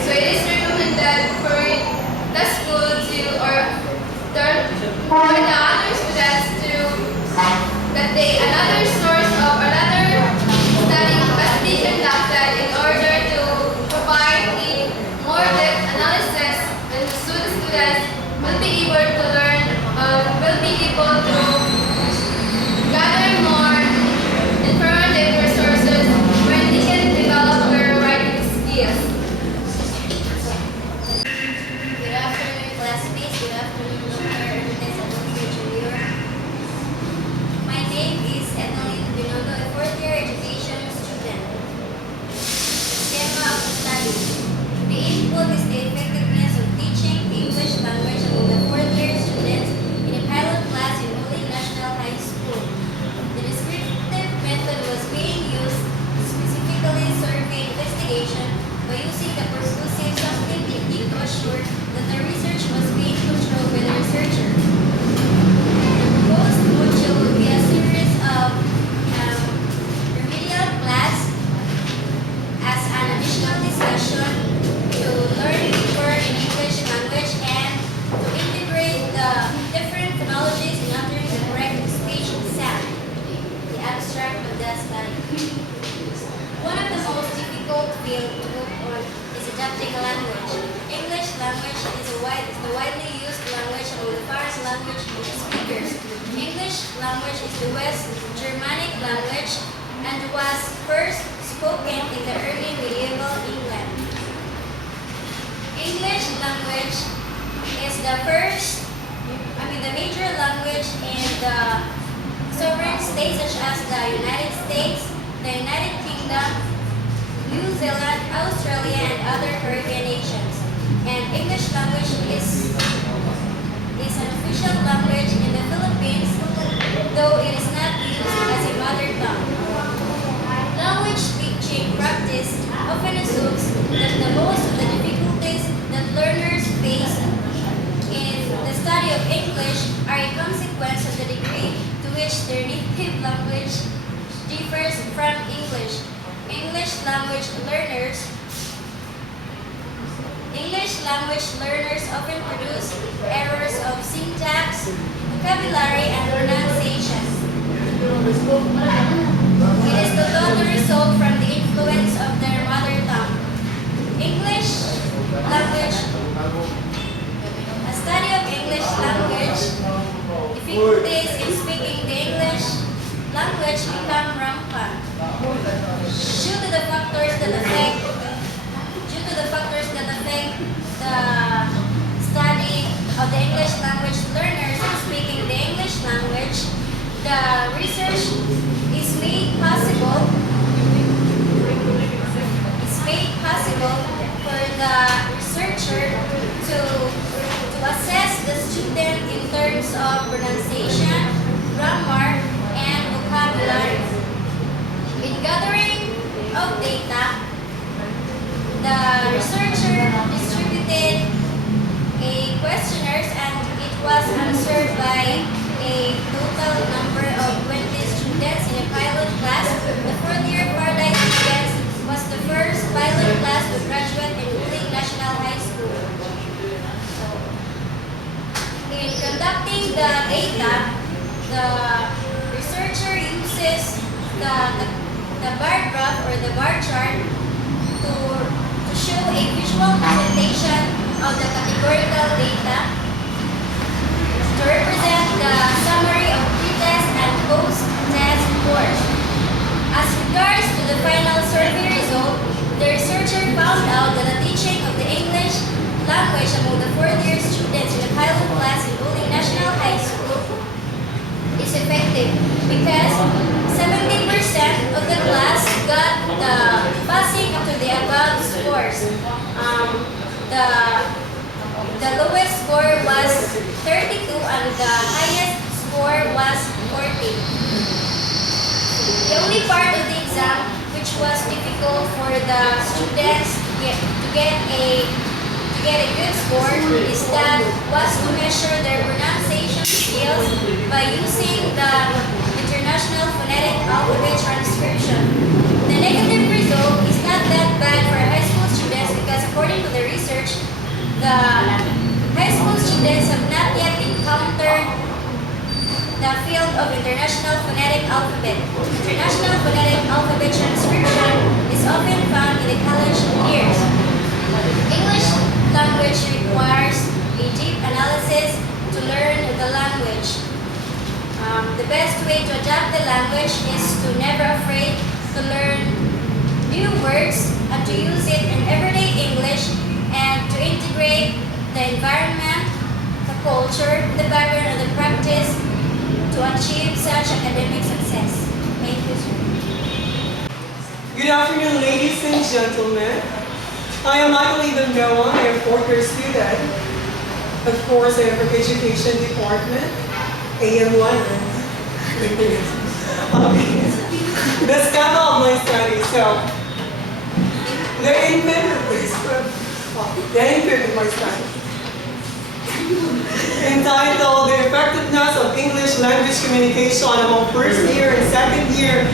So it is recommended for the school to, or for the other students to, that another source of another study must be conducted in order to provide a more depth analysis, and so the students will be able to learn, will be able to gather more informative resources where they can develop their writing skills. Good afternoon, classmates. Good afternoon, Dr. Junior. My name is Attaining, a fourth-year education student. Tema of the study. The input is the effectiveness of teaching English language among the fourth-year students in a pilot class in Lado National High School. The descriptive method was being used, specifically survey investigation, by using the persuasive sampling technique to assure that the research was being controlled by the researcher. The proposed module would be a series of remedial class as an additional discussion to learn deeper in English language and to integrate the different phonologies in uttering the correct speech sound. The abstract of the study. One of the most difficult fields to work on is adapting a language. English language is the widely used language among the foreign language speakers. English language is the West Germanic language and was first spoken in the early medieval England. English language is the major language in the sovereign states such as the United States, the United Kingdom, New Zealand, Australia, and other Caribbean nations. And English language is an official language in the Philippines, though it is not used as a mother tongue. Language teaching practice often assumes that the most of the difficulties that learners face in the study of English are a consequence of the degree to which their native language differs from English. English language learners often produce errors of syntax, vocabulary, and pronunciation. It is the total result from the influence of their mother tongue. English language, a study of English language, difficulties in speaking the English language become rampant due to the factors that affect the study of the English language learners speaking the English language. The research is made possible for the researcher to assess the student in terms of pronunciation, grammar, and vocabulary. In gathering of data, the researcher distributed questionnaires, and it was answered by a total number of 20 the bar graph or the bar chart to show a visual presentation of the categorical data to represent the summary of pre-test and post-test scores. As regards to the final survey result, the researcher found out that the teaching of the English language among the fourth-year students in the pilot class enrolled in National High School is effective because 70% of the class got the passing up to the above scores. The lowest score was 32 and the highest score was 40. The only part of the exam which was difficult for the students to get a good score is that was to measure their pronunciation skills by using the International Phonetic Alphabet Transcription. The negative result is not that bad for high school students because according to the research, the high school students have not yet encountered the field of International Phonetic Alphabet. International Phonetic Alphabet Transcription is often found in the college years. English language requires a deep analysis to learn the language. The best way to adapt the language is to never afraid to learn new words and to use it in everyday English and to integrate the environment, the culture, the background, and the practice to achieve such academic success. Thank you, sir. Good afternoon, ladies and gentlemen. I am Michael Ethan Noah. I am a fourth-year student. Of course, I am from Education Department, AM1. The scandal of my study. So, the input of my study. Entitled The Effectiveness of English Language Communication among first year and second year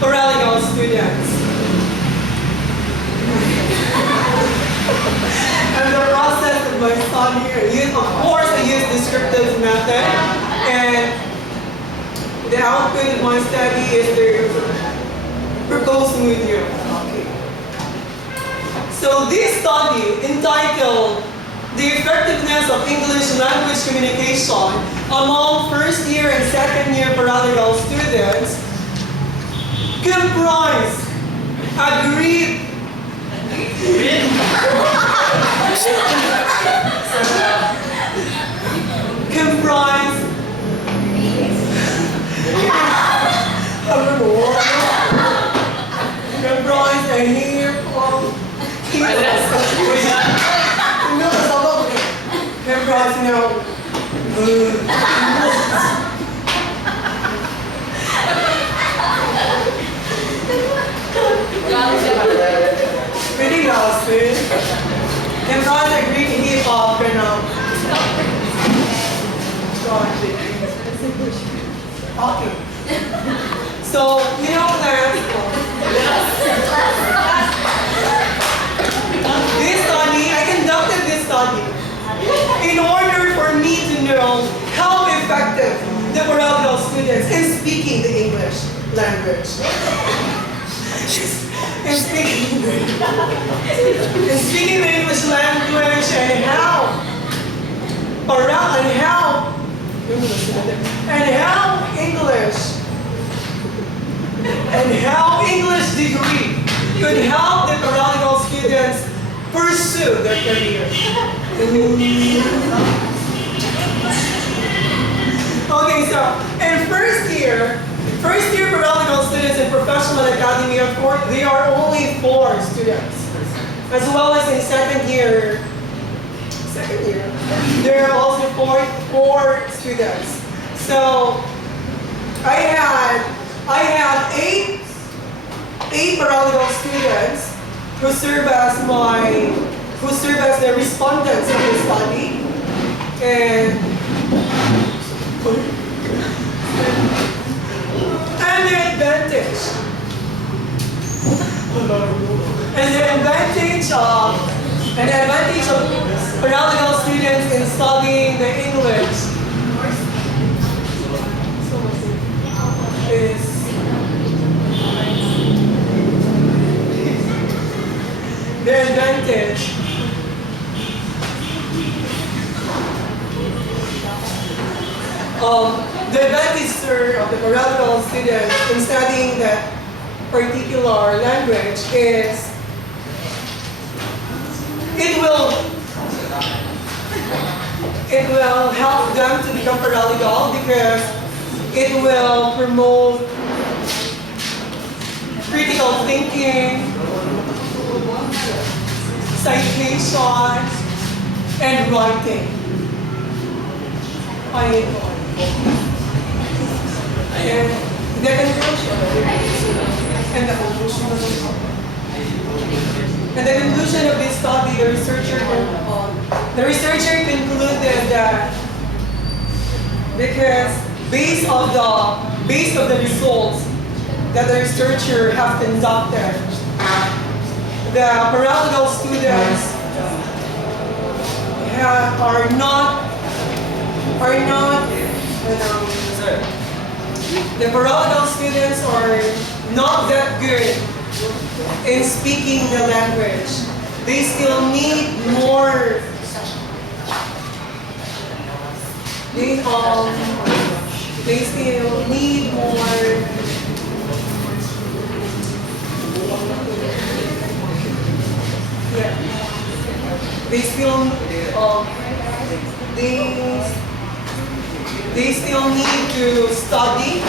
paralegal students. And the process of my study, of course I use descriptive method, and the output of my study is the proposed medium. Okay. So this study entitled The Effectiveness of English Language Communication among first year and second year paralegal students comprise agreed comprise a here of comprise pretty lost it. Comprise a Greek hip hop and okay. So this study, I conducted this study in order for me to know how effective the paralegal students in speaking the English language. In speaking the English language and how English degree could help the paralegal students pursue their career. Okay, so in first year paralegal students in professional academy, of course, they are only 4 students. As well as in second year, there are also four students. So I had eight paralegal students who serve as the respondents of the study, and the advantage of paralegal students in studying the English is students in studying that particular language is it will help them to become paralegal because it will promote critical thinking, citation, and writing. And the conclusion of this study, the researcher concluded that because based on the results that the researcher have conducted, the paralegal students the paralegal students are not that good in speaking the language. They still need more. They still need more. Yeah. They still need to study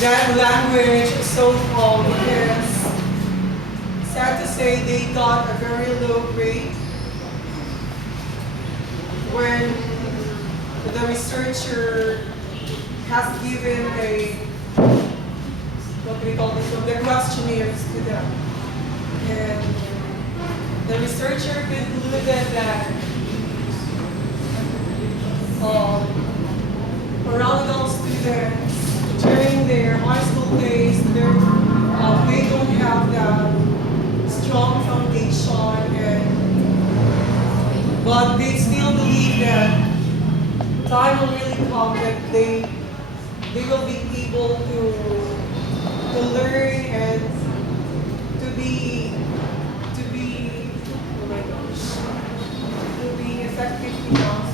that language so because sad to say they got a very low grade when the researcher has given the questionnaire to them. And the researcher concluded that paralegal students during their high school days, they don't have that strong foundation, but they still believe that time will really come that they will be able to learn and to be effective enough